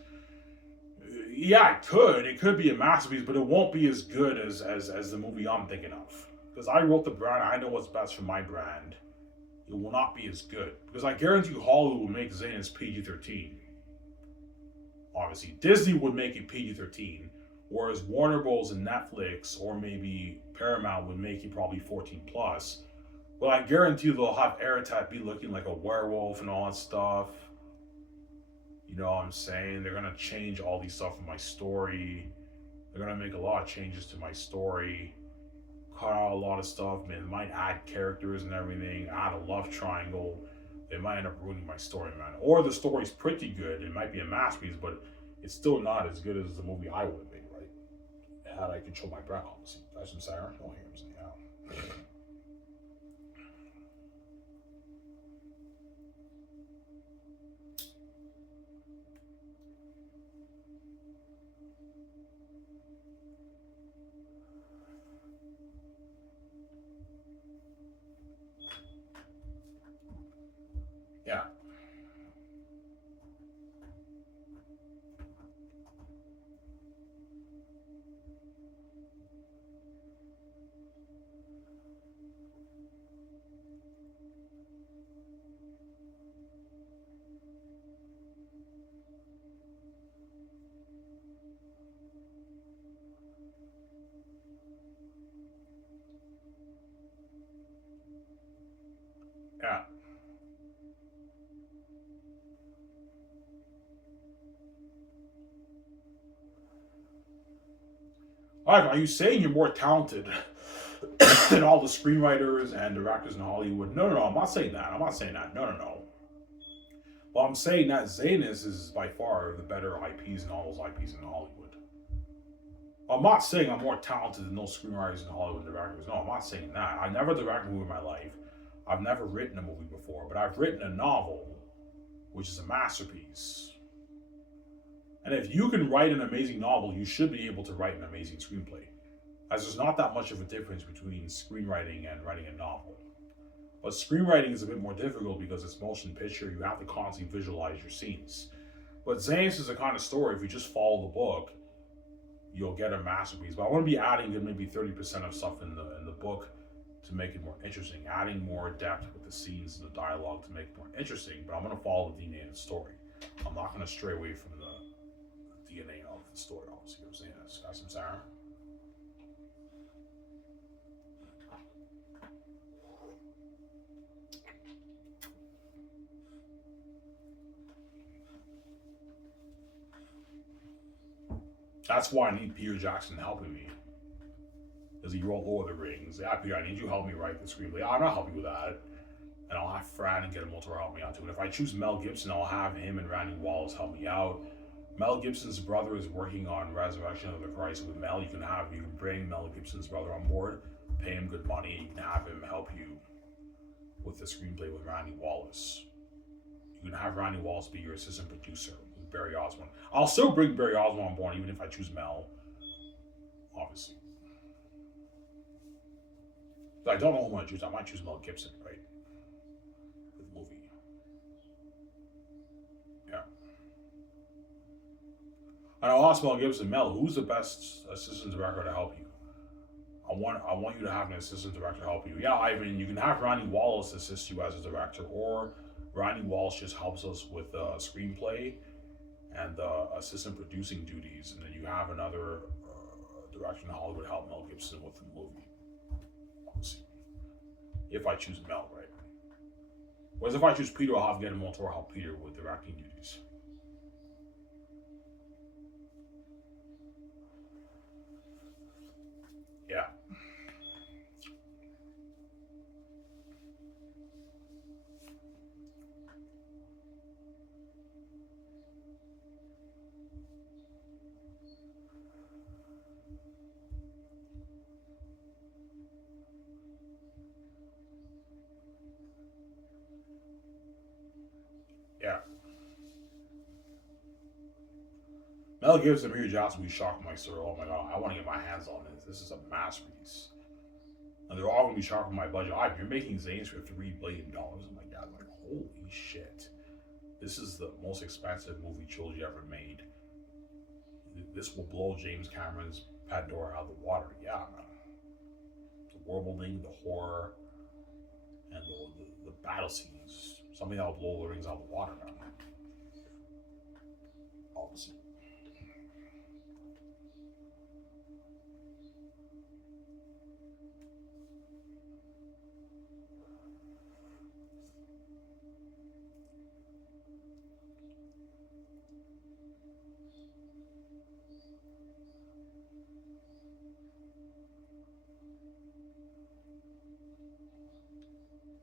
Yeah, it could. It could be a masterpiece, but it won't be as good as the movie I'm thinking of. Because I wrote the brand, I know what's best for my brand. It will not be as good. Because I guarantee you Hollywood will make Zaynus PG-13. Obviously. Disney would make it PG-13. Whereas Warner Bros. And Netflix, or maybe Paramount, would make it probably 14+. But I guarantee you they'll have Aratat be looking like a werewolf and all that stuff. You know what I'm saying? They're going to change all these stuff in my story. They're going to make a lot of changes to my story. Cut out a lot of stuff, man. Might add characters and everything. Add a love triangle. it might end up ruining my story, man. Or the story's pretty good, it might be a masterpiece, but it's still not as good as the movie I would have made, right? Had I control my brand, obviously. That's what I'm saying. Don't hear him saying, yeah. Yeah. Yeah. Alright, are you saying you're more talented than all the screenwriters and directors in Hollywood? No, no, no. I'm not saying that. I'm not saying that. No, no, no. Well, I'm saying that Zanus is by far the better IPs and all those IPs in Hollywood. I'm not saying I'm more talented than those screenwriters and Hollywood directors. No, I'm not saying that. I never directed a movie in my life. I've never written a movie before, but I've written a novel, which is a masterpiece. And if you can write an amazing novel, you should be able to write an amazing screenplay. As there's not that much of a difference between screenwriting and writing a novel. But screenwriting is a bit more difficult because it's motion picture. You have to constantly visualize your scenes. But Zanus is a kind of story, if you just follow the book, you'll get a masterpiece. But I want to be adding maybe 30% of stuff in the book to make it more interesting, adding more depth with the scenes and the dialogue to make it more interesting. But I'm going to follow the DNA of the story. I'm not going to stray away from the DNA of the story, obviously. I'm saying that's some Sarah. That's why I need Peter Jackson helping me. Because he wrote Lord of the Rings. Yeah, Peter, I need you to help me write the screenplay. I'm not helping you with that. And I'll have Fran and Guillermo to help me out too. And if I choose Mel Gibson, I'll have him and Randy Wallace help me out. Mel Gibson's brother is working on Resurrection of the Christ with Mel. You can bring Mel Gibson's brother on board, pay him good money, you can have him help you with the screenplay with Randy Wallace. You can have Randy Wallace be your assistant producer with Barry Osborne. I'll still bring Barry Osborne on board even if I choose Mel, obviously. But I don't know who I'm going to choose. I might choose Mel Gibson, right? For the movie. Yeah. And I'll ask Mel Gibson, Mel, who's the best assistant director to help you? I want you to have an assistant director help you. Yeah, Ivan, you can have Randy Wallace assist you as a director, or Randy Wallace just helps us with the screenplay and the assistant producing duties, and then you have another director in Hollywood help Mel Gibson with the movie. Obviously. If I choose Mel, right? Whereas if I choose Peter, I'll have Guillermo del Toro help Peter with directing duties. Yeah. Yeah. Mel Gibson, Peter Johnson, we shocked my story. Oh my god, I want to get my hands on this. This is a masterpiece. And they're all going to be sharp on my budget. You're making Zanes for $3 billion. I'm like, God, like, holy shit. This is the most expensive movie trilogy ever made. This will blow James Cameron's Pandora out of the water. Yeah, man. The world building, the horror, and the battle scenes. Something that will blow the rings out of the water, man. Obviously.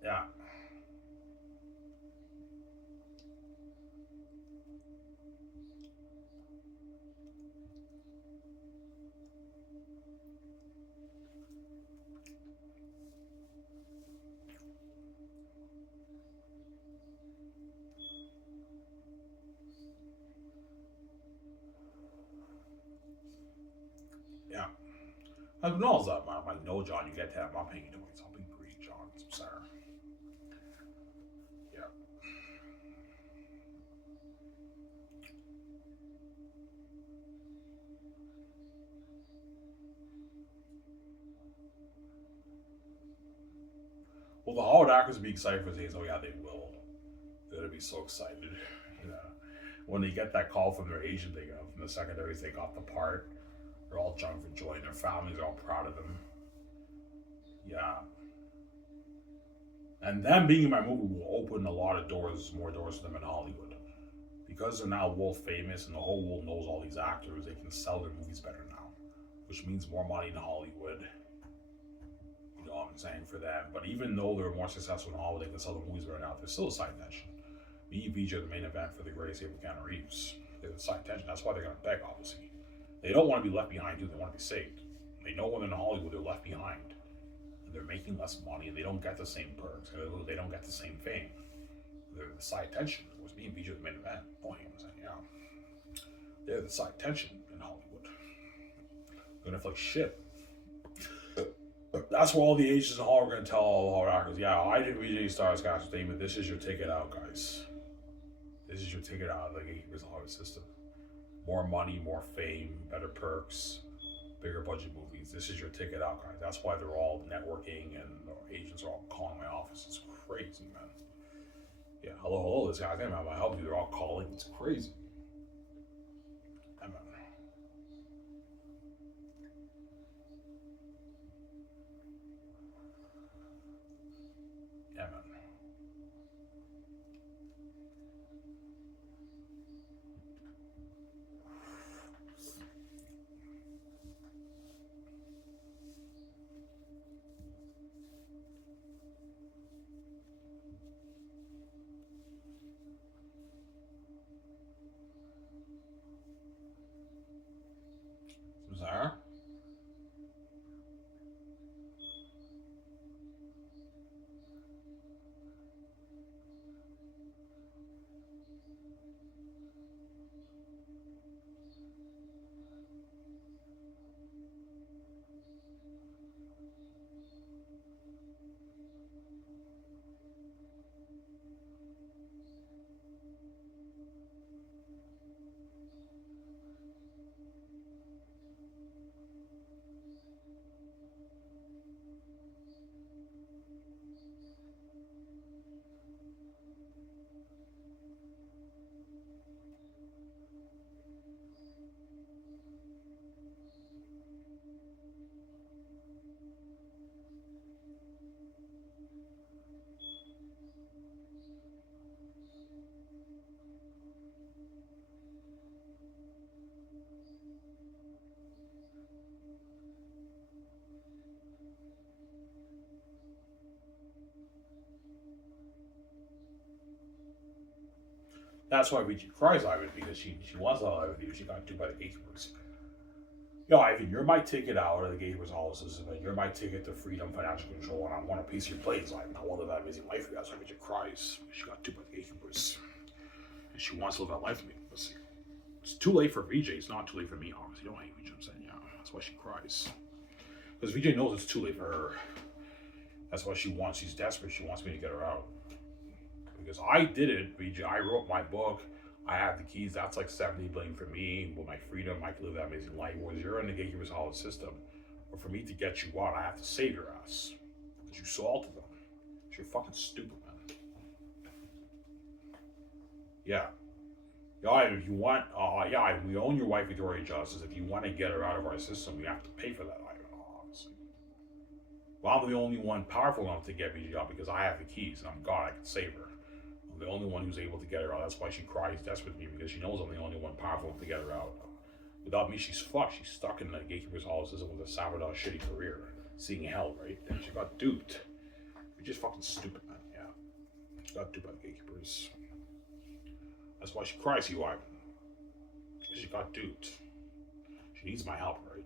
Yeah. Who knows that, man? I'm like, no, John, you get that. I'm not paying you twice. I'll be greedy, John. I'm sorry. Yeah. Well, the Howard actors will be excited for things. Oh, yeah, they will. They're going to be so excited. You know, when they get that call from their agent, from the secondaries, they got the part. They're all jumping for joy. Their families are all proud of them. Yeah. And them being in my movie will open a lot of doors, more doors for them in Hollywood. Because they're now world famous and the whole world knows all these actors, they can sell their movies better now. Which means more money in Hollywood. You know what I'm saying, for them. But even though they're more successful in Hollywood, they can sell the movies better now. There's still a side tension. Me and VJ are the main event for the greatest hit with Keanu Reeves. There's a side tension. That's why they're going to beg, obviously. They don't want to be left behind, too. They want to be saved. They know when they're in Hollywood, they're left behind. And they're making less money, and they don't get the same perks. They don't get the same fame. They're the side tension. It was me and VJ the main event. Oh, I'm saying, yeah. They're the side tension in Hollywood. They're going to feel like shit. That's where all the agents in Hollywood are going to tell all the actors, yeah, I did VJ Star's cast statement. This is your ticket out, guys. This is your ticket out of the Gatekeepers Hollywood system. More money, more fame, better perks, bigger budget movies. This is your ticket out, guys. That's why they're all networking and the agents are all calling my office. It's crazy, man. Yeah, hello, this guy's name. I might help you. They're all calling. It's crazy. Yeah, man. Yeah, man. Bizarre. That's why Richie cries Ivan because she wants to live with you. She got duped by the gatekeepers. Yo, Ivan, you're my ticket out of the gatekeepers all system. You're my ticket to freedom, financial control, and I want a piece of your plates, Ivan. I want to live that amazing life for you. That's why Richie cries. She got duped by the gatekeepers. And she wants to live that life with me. But see, it's too late for VJ. It's not too late for me, obviously. You don't hate VJ, I'm saying, yeah. That's why she cries. Because VJ knows it's too late for her. That's why she wants, she's desperate. She wants me to get her out. Because I did it, VJ. I wrote my book. I have the keys. That's like 70 billion for me. With my freedom, I can live that amazing life. Whereas you're in the gatekeeper's hollow system. But for me to get you out, I have to save your ass. Because you salted them. You're fucking stupid, man. Yeah. Yeah, if you want, yeah, we own your wife, Victoria Justice. If you want to get her out of our system, you have to pay for that, obviously. Well, I'm the only one powerful enough to get VJ out because I have the keys and I'm God, I can save her. I'm the only one who's able to get her out. That's why she cries desperate to me because she knows I'm the only one powerful enough to get her out. Without me, she's fucked. She's stuck in the gatekeeper's hollow system with a Salvador shitty career, seeing hell, right? And she got duped. You're just fucking stupid, man. Yeah. She got duped by the gatekeepers. That's why she cries, you Ivan. Because she got duped. She needs my help, right?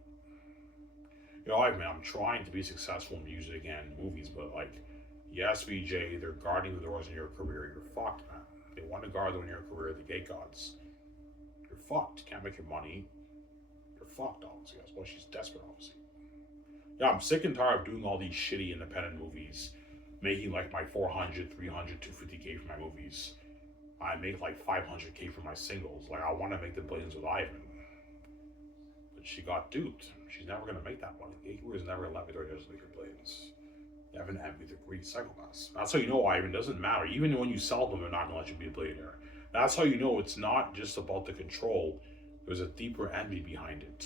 You know, I'm trying to be successful in music and movies, but like, yes, VJ, they're guarding the doors in your career. You're fucked, man. They want to guard them in your career, the gate gods. You're fucked. You can't make your money. You're fucked, obviously. That's why she's desperate, obviously. Yeah, I'm sick and tired of doing all these shitty independent movies, making like my 400, 300, 250K for my movies. I make like 500K for my singles. Like, I want to make the billions with Ivan. But she got duped. She's never going to make that money. Gatekeeper is never going to let Victoria Justice make her billions. You have an envy the greedy psychopaths. That's how you know Ivan doesn't matter. Even when you sell them, they're not going to let you be a billionaire. That's how you know it's not just about the control. There's a deeper envy behind it.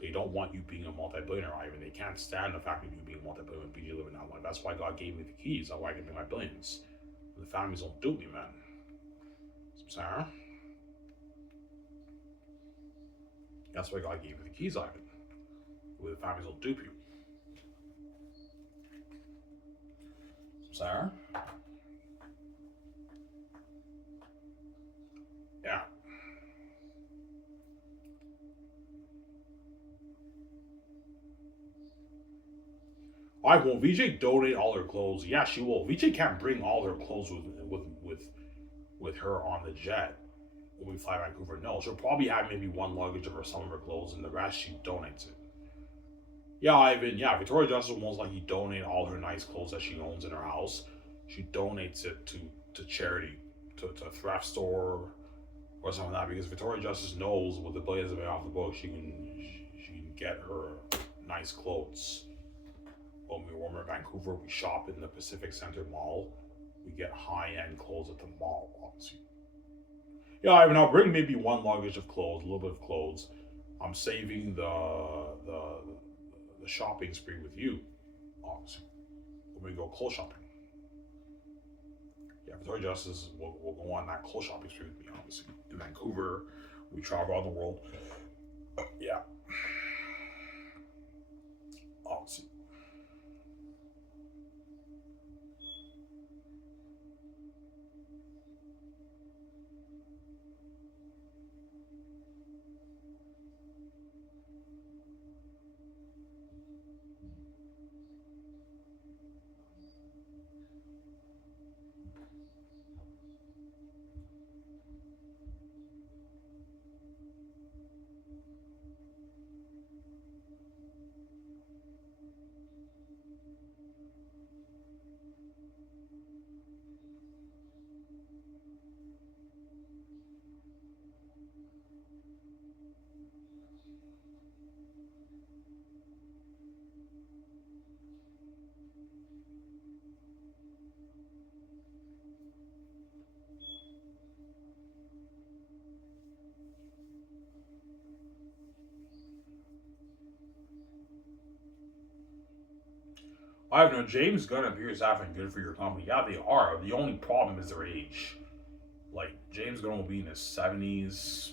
They don't want you being a multi-billionaire, Ivan. They can't stand the fact of you being a multi-billionaire and BJ living that life. That's why God gave me the keys. That's why I can make my billions. The families don't do me, man. Sarah? That's why God gave you the keys, Ivan. The families don't dupe you. Sarah? Yeah. I will. VJ donate all her clothes. Yeah, she will. VJ can't bring all her clothes with her on the jet when we fly Vancouver. No, she'll probably have maybe one luggage of her some of her clothes, and the rest she donates it. Yeah, Ivan. Yeah, Victoria Justice will most likely donate all her nice clothes that she owns in her house. She donates it to charity, to a thrift store or something like that. Because Victoria Justice knows with the billions of it off the book, she can get her nice clothes. When we're in Vancouver, we shop in the Pacific Center Mall. We get high-end clothes at the mall, obviously. Yeah, Ivan, I'll bring maybe one luggage of clothes, a little bit of clothes. I'm saving the shopping spree with you, obviously. When we go clothes shopping. Yeah, Victoria Justice will go on that clothes shopping spree with me, obviously. In Vancouver, we travel around the world. Yeah. Obviously. I have no James Gunn and Pierce Safran good for your company. Yeah, they are. The only problem is their age. Like James Gunn will be in his 70s.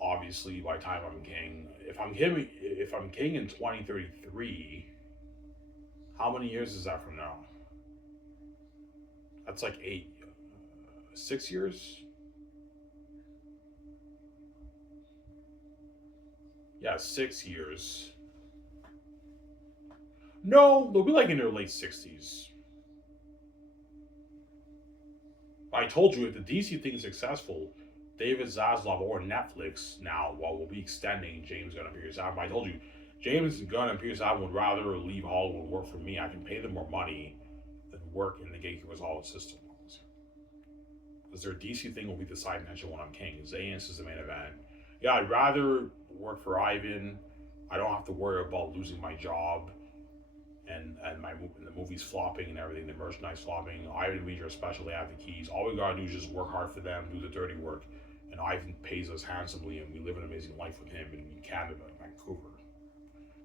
Obviously, by the time I'm king, if I'm king in 2033, how many years is that from now? That's like 6 years. Yeah, 6 years. No, they'll be like in their late 60s. I told you if the DC thing is successful, David Zaslav or Netflix now, well, will be extending James Gunn and Peter Safran. I told you, James Gunn and Peter Safran would rather leave Hollywood and work for me. I can pay them more money than work in the Gatekeepers Hollywood system. Because their DC thing will be the side mention when I'm king. Zayas is the main event. Yeah, I'd rather work for Ivan. I don't have to worry about losing my job and the movies flopping and everything, the merchandise flopping. Ivan and Weezer especially have the keys. All we gotta do is just work hard for them, do the dirty work, and Ivan pays us handsomely, and we live an amazing life with him in Canada, Vancouver.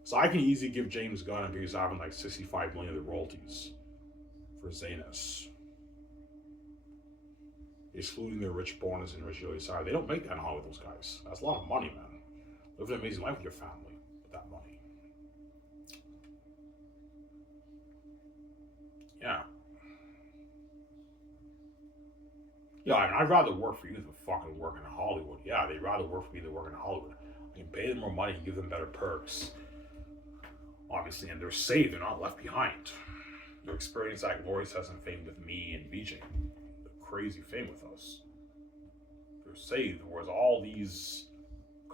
So I can easily give James Gunn and Peter Safran like 65 million of the royalties for Zanus, excluding their rich bonus and rich side. They don't make that in Hollywood, those guys. That's a lot of money, man. Live an amazing life with your family with that money. Yeah. Yeah, I mean, I'd rather work for you than fucking work in Hollywood. Yeah, they'd rather work for me than work in Hollywood. I can pay them more money and give them better perks, obviously, and they're safe. They're not left behind. They're experiencing that glorious success and fame with me and VJ. The crazy fame with us. They're safe. Whereas all these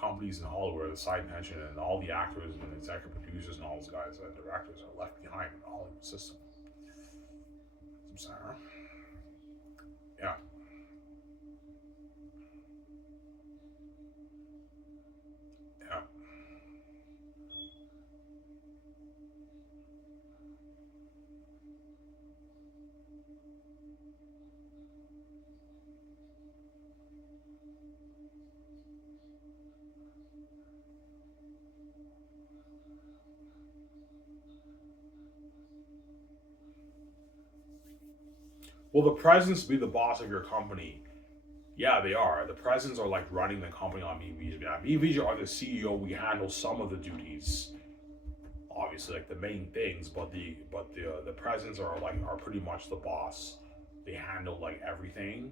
companies in Hollywood are the side pension, and all the actors and executive producers and all those guys and directors are left behind in the Hollywood system. I'm sorry. Yeah. Yeah. Well, the presidents be the boss of your company. Yeah, they are. The presidents are like running the company on BVG. Yeah, BVG are the CEO. We handle some of the duties, obviously, like the main things. But the presidents are pretty much the boss. They handle like everything.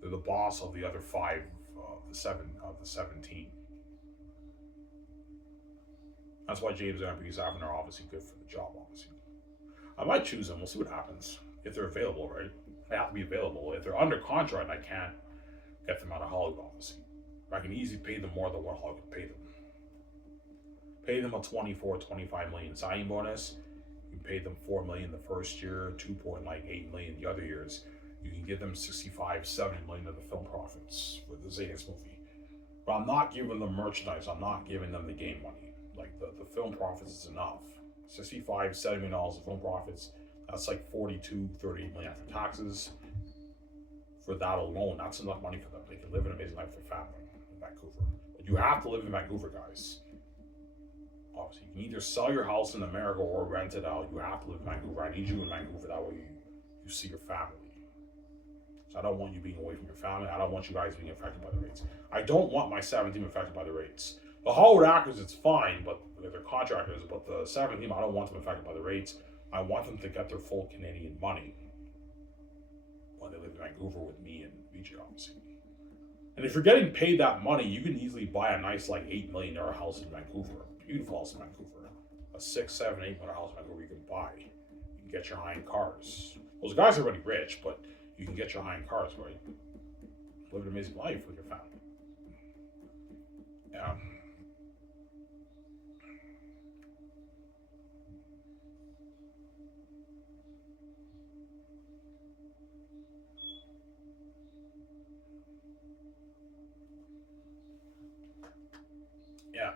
They're the boss of the other five, of the 17. That's why James and Peter Savin are obviously good for the job. Obviously, I might choose them. We'll see what happens if they're available. Right, they have to be available. If they're under contract, I can't get them out of Hollywood. Obviously, I can easily pay them more than what Hollywood pay them. Pay them a 24, 25 million signing bonus. You pay them 4 million the first year, 2.8 million the other years. You can give them 65, 70 million of the film profits for the Zetas movie. But I'm not giving them merchandise. I'm not giving them the game money. Like the film profits is enough. 65, 70 million dollars of film profits. That's like 42, 38 million after taxes. For that alone, that's enough money for them. They can live an amazing life with their family in Vancouver. But you have to live in Vancouver, guys. Obviously, you can either sell your house in America or rent it out. You have to live in Vancouver. I need you in Vancouver. That way you see your family. So I don't want you being away from your family. I don't want you guys being affected by the rates. I don't want my 17 affected by the rates. The Hollywood actors, it's fine, but they're contractors. But the 17, I don't want them affected by the rates. I want them to get their full Canadian money when they live in Vancouver with me and VJ, obviously. And if you're getting paid that money, you can easily buy a nice like $8 million house in Vancouver. Beautiful house in Vancouver. A 6, 7, 8 million house in Vancouver you can buy. You can get your high-end cars. Those guys are already rich, but you can get your high-end cars, right? Live an amazing life with your family. Yeah. Yeah.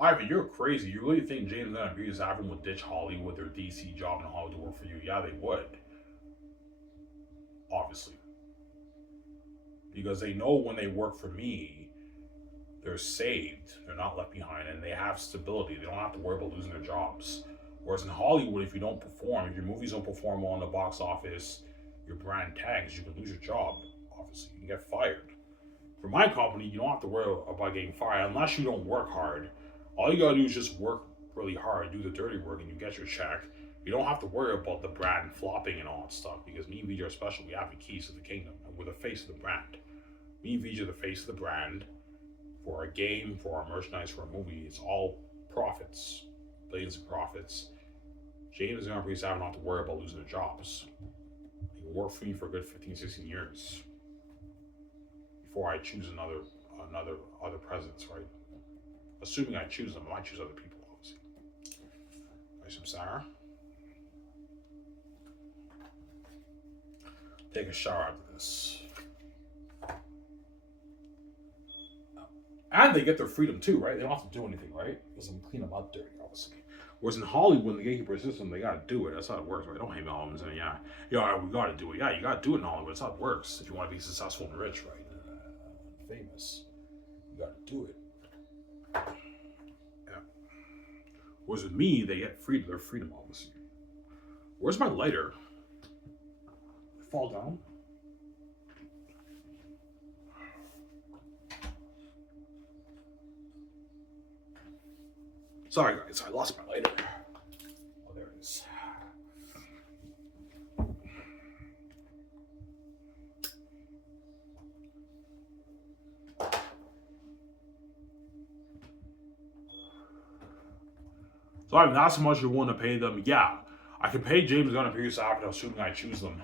Ivan, you're crazy. You really think James and Peter Safran would ditch Hollywood, their DC job in Hollywood to work for you? Yeah, they would. Obviously. Because they know when they work for me, they're saved. They're not left behind, and they have stability. They don't have to worry about losing their jobs. Whereas in Hollywood, if you don't perform, if your movies don't perform well in the box office, your brand tags, you can lose your job. Obviously, you can get fired. For my company, you don't have to worry about getting fired unless you don't work hard. All you gotta do is just work really hard, do the dirty work, and you get your check. You don't have to worry about the brand flopping and all that stuff because me and VJ are special. We have the keys to the kingdom, and we're the face of the brand. Me and VJ are the face of the brand. For our game, for our merchandise, for our movie, it's all profits, billions of profits. James and Humphreys don't have to worry about losing their jobs. They can work for me for a good 15, 16 years before I choose other presidents, right? Assuming I choose them, I might choose other people, obviously. Nice some Sarah. Take a shower after this. And they get their freedom too, right? They don't have to do anything, right? Because I'm clean them up dirty, obviously. Whereas in Hollywood, in the gatekeeper system, they gotta do it. That's how it works, right? Don't hate me all and say, yeah, we gotta do it. Yeah, you gotta do it in Hollywood. That's how it works. If you want to be successful and rich, right? Famous, you gotta do it. Yeah. Whereas with me, they get freedom. Their freedom, obviously. Where's my lighter? Did it fall down? Sorry, guys, I lost my lighter. Oh, there it is. So I mean, not so much you're willing to pay them. Yeah, I can pay James Gunn and Peter Safran, assuming I choose them.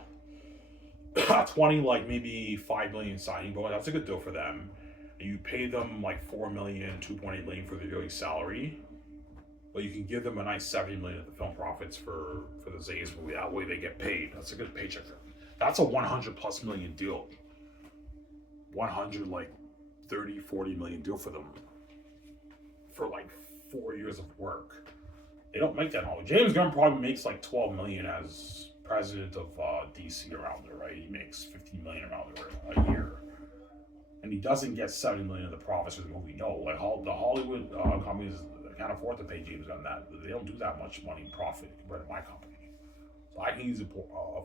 20, like maybe 5 million signing bonus. That's a good deal for them. And you pay them like 4 million, 2.8 million for their yearly salary. But you can give them a nice 70 million at the film profits for the Zays movie. That way they get paid. That's a good paycheck for them. That's a 100 plus million deal. 100 like 30, 40 million deal for them. For like 4 years of work. They don't make that all. James Gunn probably makes like 12 million as president of DC around there, right? He makes 15 million around there a year. And he doesn't get 70 million of the profits for the movie. No, like the Hollywood companies can't afford to pay James Gunn that. They don't do that much money in profit compared to my company. So I can easily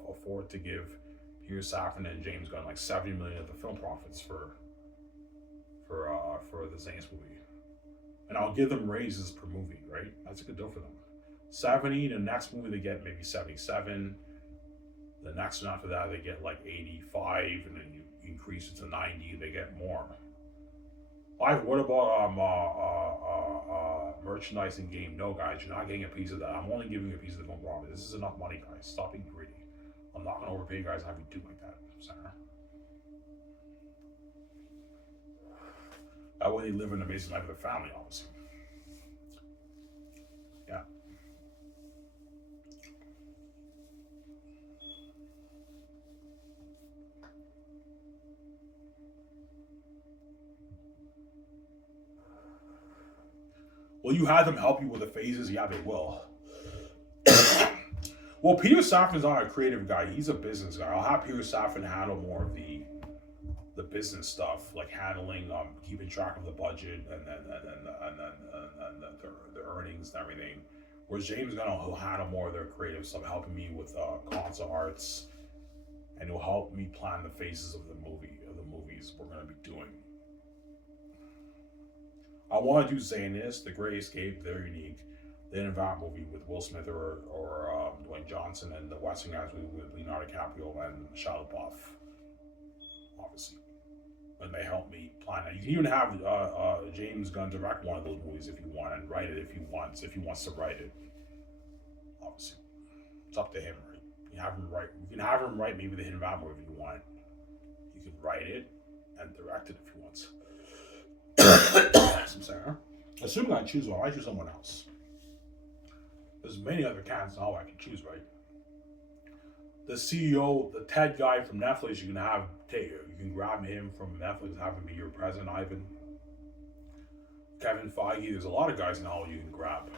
afford to give Peter Safran and James Gunn like 70 million of the film profits for the Zayn's movie. And I'll give them raises per movie, right? That's a good deal for them. 70, the next movie they get maybe 77. The next one after that they get like 85, and then you increase it to 90, they get more. What about merchandise in game? No, guys, you're not getting a piece of that. I'm only giving you a piece of the film profit. This is enough money, guys. Stop being greedy. I'm not gonna overpay you guys and have you do like that, Sarah. That way they live an amazing life with their family, obviously. Yeah. Will you have them help you with the phases? Yeah, they will. Well, Peter Safran's not a creative guy. He's a business guy. I'll have Peter Safran handle more of the business stuff, like handling, keeping track of the budget and then the earnings and everything. Whereas James Gunn will handle more of their creative stuff, helping me with concept arts, and he'll help me plan the phases of the movies we're gonna be doing. I want to do Zaynist, The Great Escape, They're Unique, the Invaluable movie with Will Smith or Dwayne Johnson, and the Western guys with Leonardo DiCaprio and Shia LaBeouf, obviously. And they help me plan it. You can even have James Gunn direct one of those movies if you want, and write it if he wants to write it. Obviously, it's up to him, right? You can have him write maybe the Hidden Valley movie if you want. You can write it and direct it if he wants. I'm sorry. Assuming I choose one, I choose someone else. There's many other candidates now I can choose, right? The CEO, the TED guy from Netflix, you can grab him from Netflix, have him be your president, Ivan. Kevin Feige, there's a lot of guys now you can grab.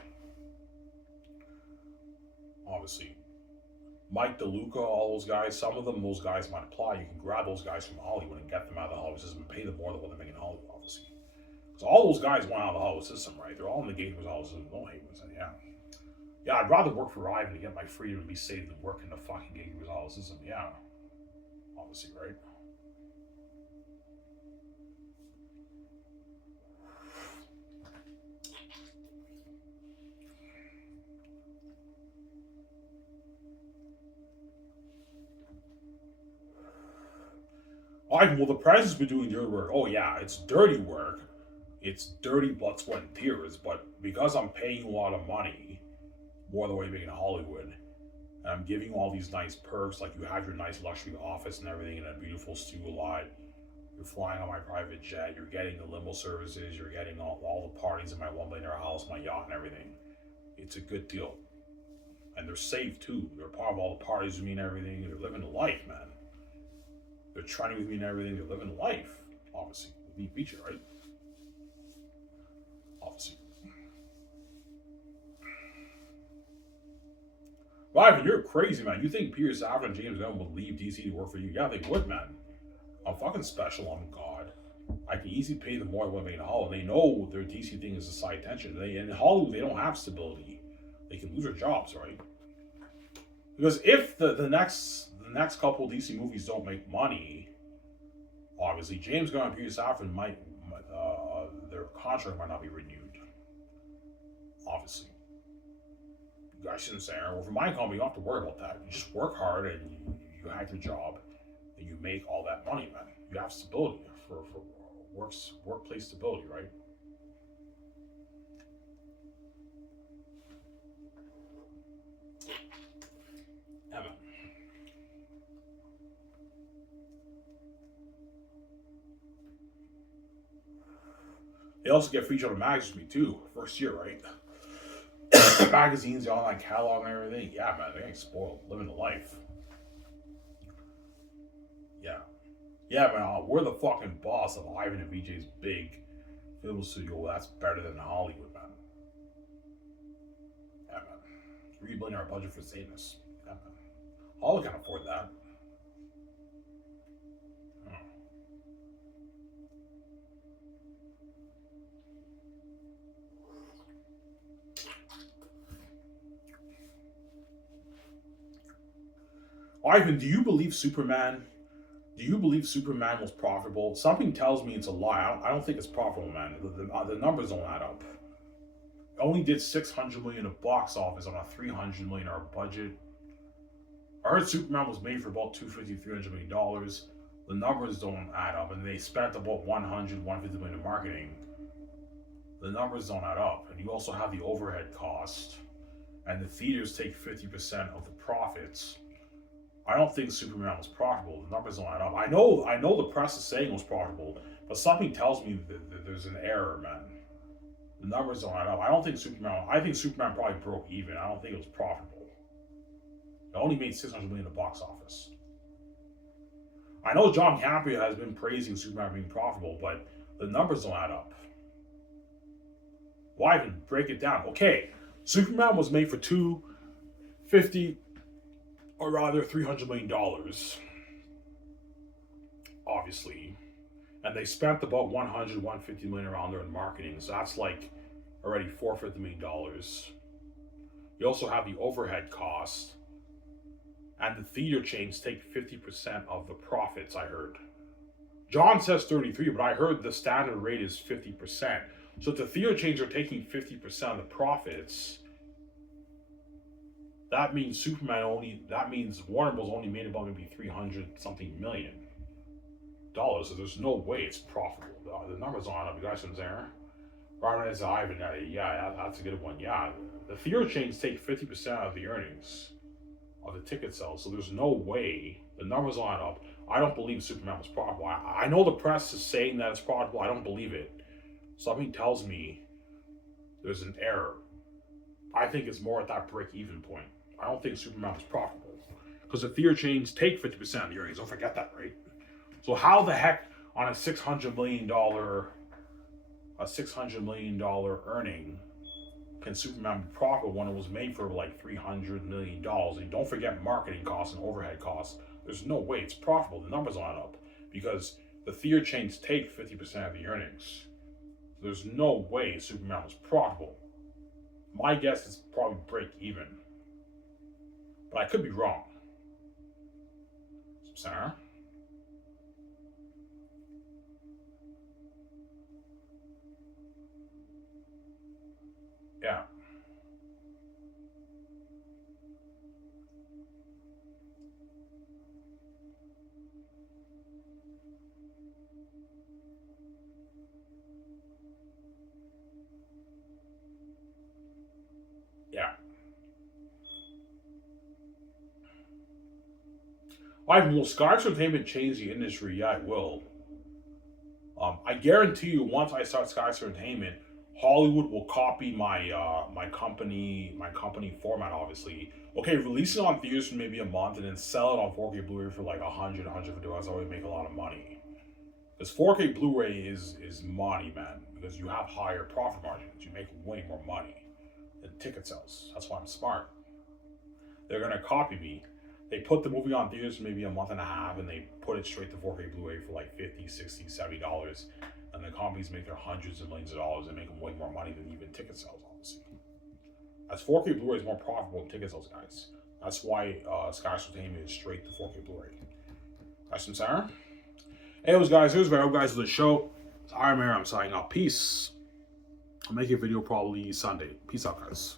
Obviously. Mike DeLuca, all those guys, those guys might apply. You can grab those guys from Hollywood and get them out of the Hollywood system and pay them more than what they're making in Hollywood, obviously. So all those guys went out of the Hollywood system, right? They're all in the Gateway Hollywood system. Don't hate me, yeah. Yeah, I'd rather work for Ivan to get my freedom and be saved than work in the fucking Gateway Hollywood system. Yeah. Obviously, right? Ivan, well, the president's been doing dirty work. Oh, yeah, it's dirty work. It's dirty blood, sweat, and tears. But because I'm paying you a lot of money, more than what you're making in Hollywood, and I'm giving you all these nice perks, like you have your nice luxury office and everything, and a beautiful studio lot. You're flying on my private jet. You're getting the limo services. You're getting all the parties in my $1 million house, my yacht, and everything. It's a good deal. And they're safe, too. They're part of all the parties with me and everything. They're living the life, man. They're training with me and everything. They're living the life, obviously. With me, feature, right? Obviously. Ivan, you're crazy, man. You think Peter Safran and James Gunn would leave DC to work for you? Yeah, they would, man. I'm fucking special. I'm God. I can easily pay them more than what they make in Hollywood. They know their DC thing is a side tension. In Hollywood, they don't have stability. They can lose their jobs, right? Because if the next couple DC movies don't make money, obviously James Gunn and Peter Safran might their contract might not be renewed. Obviously. You guys shouldn't say, well, for my company, you don't have to worry about that. You just work hard and you have your job and you make all that money, man. You have stability for workplace stability, right? Yeah, man. They also get featured on magazines with me too. First year, right? Magazines, the online catalog, and everything. Yeah, man, they ain't spoiled. Living the life. Yeah. Yeah, man, we're the fucking boss of Ivan and VJ's big film studio. That's better than Hollywood, man. Yeah, man. $3 billion budget for Satanists. Yeah, man. Hollywood can afford that. Oh. Ivan, do you believe Superman? Do you believe Superman was profitable? Something tells me it's a lie. I don't think it's profitable, man. The numbers don't add up. It only did $600 million at box office on a $300 million budget. I heard Superman was made for about $250–300 million. The numbers don't add up, and they spent about $150 million in marketing. The numbers don't add up, and you also have the overhead cost, and the theaters take 50% of the profits. I don't think Superman was profitable. The numbers don't add up. I know the press is saying it was profitable, but something tells me that there's an error, man. The numbers don't add up. I think Superman probably broke even. I don't think it was profitable. It only made $600 million at the box office. I know John Campea has been praising Superman being profitable, but the numbers don't add up. Why even break it down? Okay, Superman was made for $250 or rather $300 million, obviously, and they spent about $150 million around there in marketing. So that's like already $450 million. You also have the overhead costs. And the theater chains take 50% of the profits, I heard. John says 33, but I heard the standard rate is 50%. So if the theater chains are taking 50% of the profits, that means Warner Bros. Only made about maybe $300-something million. So there's no way it's profitable. The numbers aren't up. You guys from there? Robert as Ivan, yeah, that's a good one. Yeah, the theater chains take 50% of the earnings of the ticket sales, so there's no way the numbers aren't up. I don't believe Superman was profitable. I know the press is saying that it's profitable. I don't believe it. Something tells me there's an error. I think it's more at that break-even point. I don't think Superman was profitable because the theater chains take 50% of the earnings. Don't forget that, right? So how the heck on a $600 million earning can Superman be profitable when it was made for like $300 million? And don't forget marketing costs and overhead costs. There's no way it's profitable. The numbers aren't up because the theater chains take 50% of the earnings. There's no way Superman was profitable. My guess is probably break even. But I could be wrong. Sarah? Yeah. Yeah. Will Sky's Entertainment change the industry? Yeah, it will. I guarantee you, once I start Sky's Entertainment, Hollywood will copy my company format. Obviously, okay, release it on theaters for maybe a month and then sell it on 4K Blu-ray for like $150. I always make a lot of money. Because 4K Blu-ray is money, man. Because you have higher profit margins, you make way more money than ticket sales. That's why I'm smart. They're gonna copy me. They put the movie on theaters for maybe a month and a half, and they put it straight to 4K Blu-ray for like $50, $60, $70. And the companies make their hundreds of millions of dollars and make them way more money than even ticket sales, obviously. As 4K Blu-ray is more profitable than ticket sales, guys. That's why Sky's Entertainment is straight to 4K Blu-ray. Guys from Sarah? Anyways, guys, here's where I hope you guys for the show. It's Iron Man. I'm signing out. Peace. I'll make a video probably Sunday. Peace out, guys.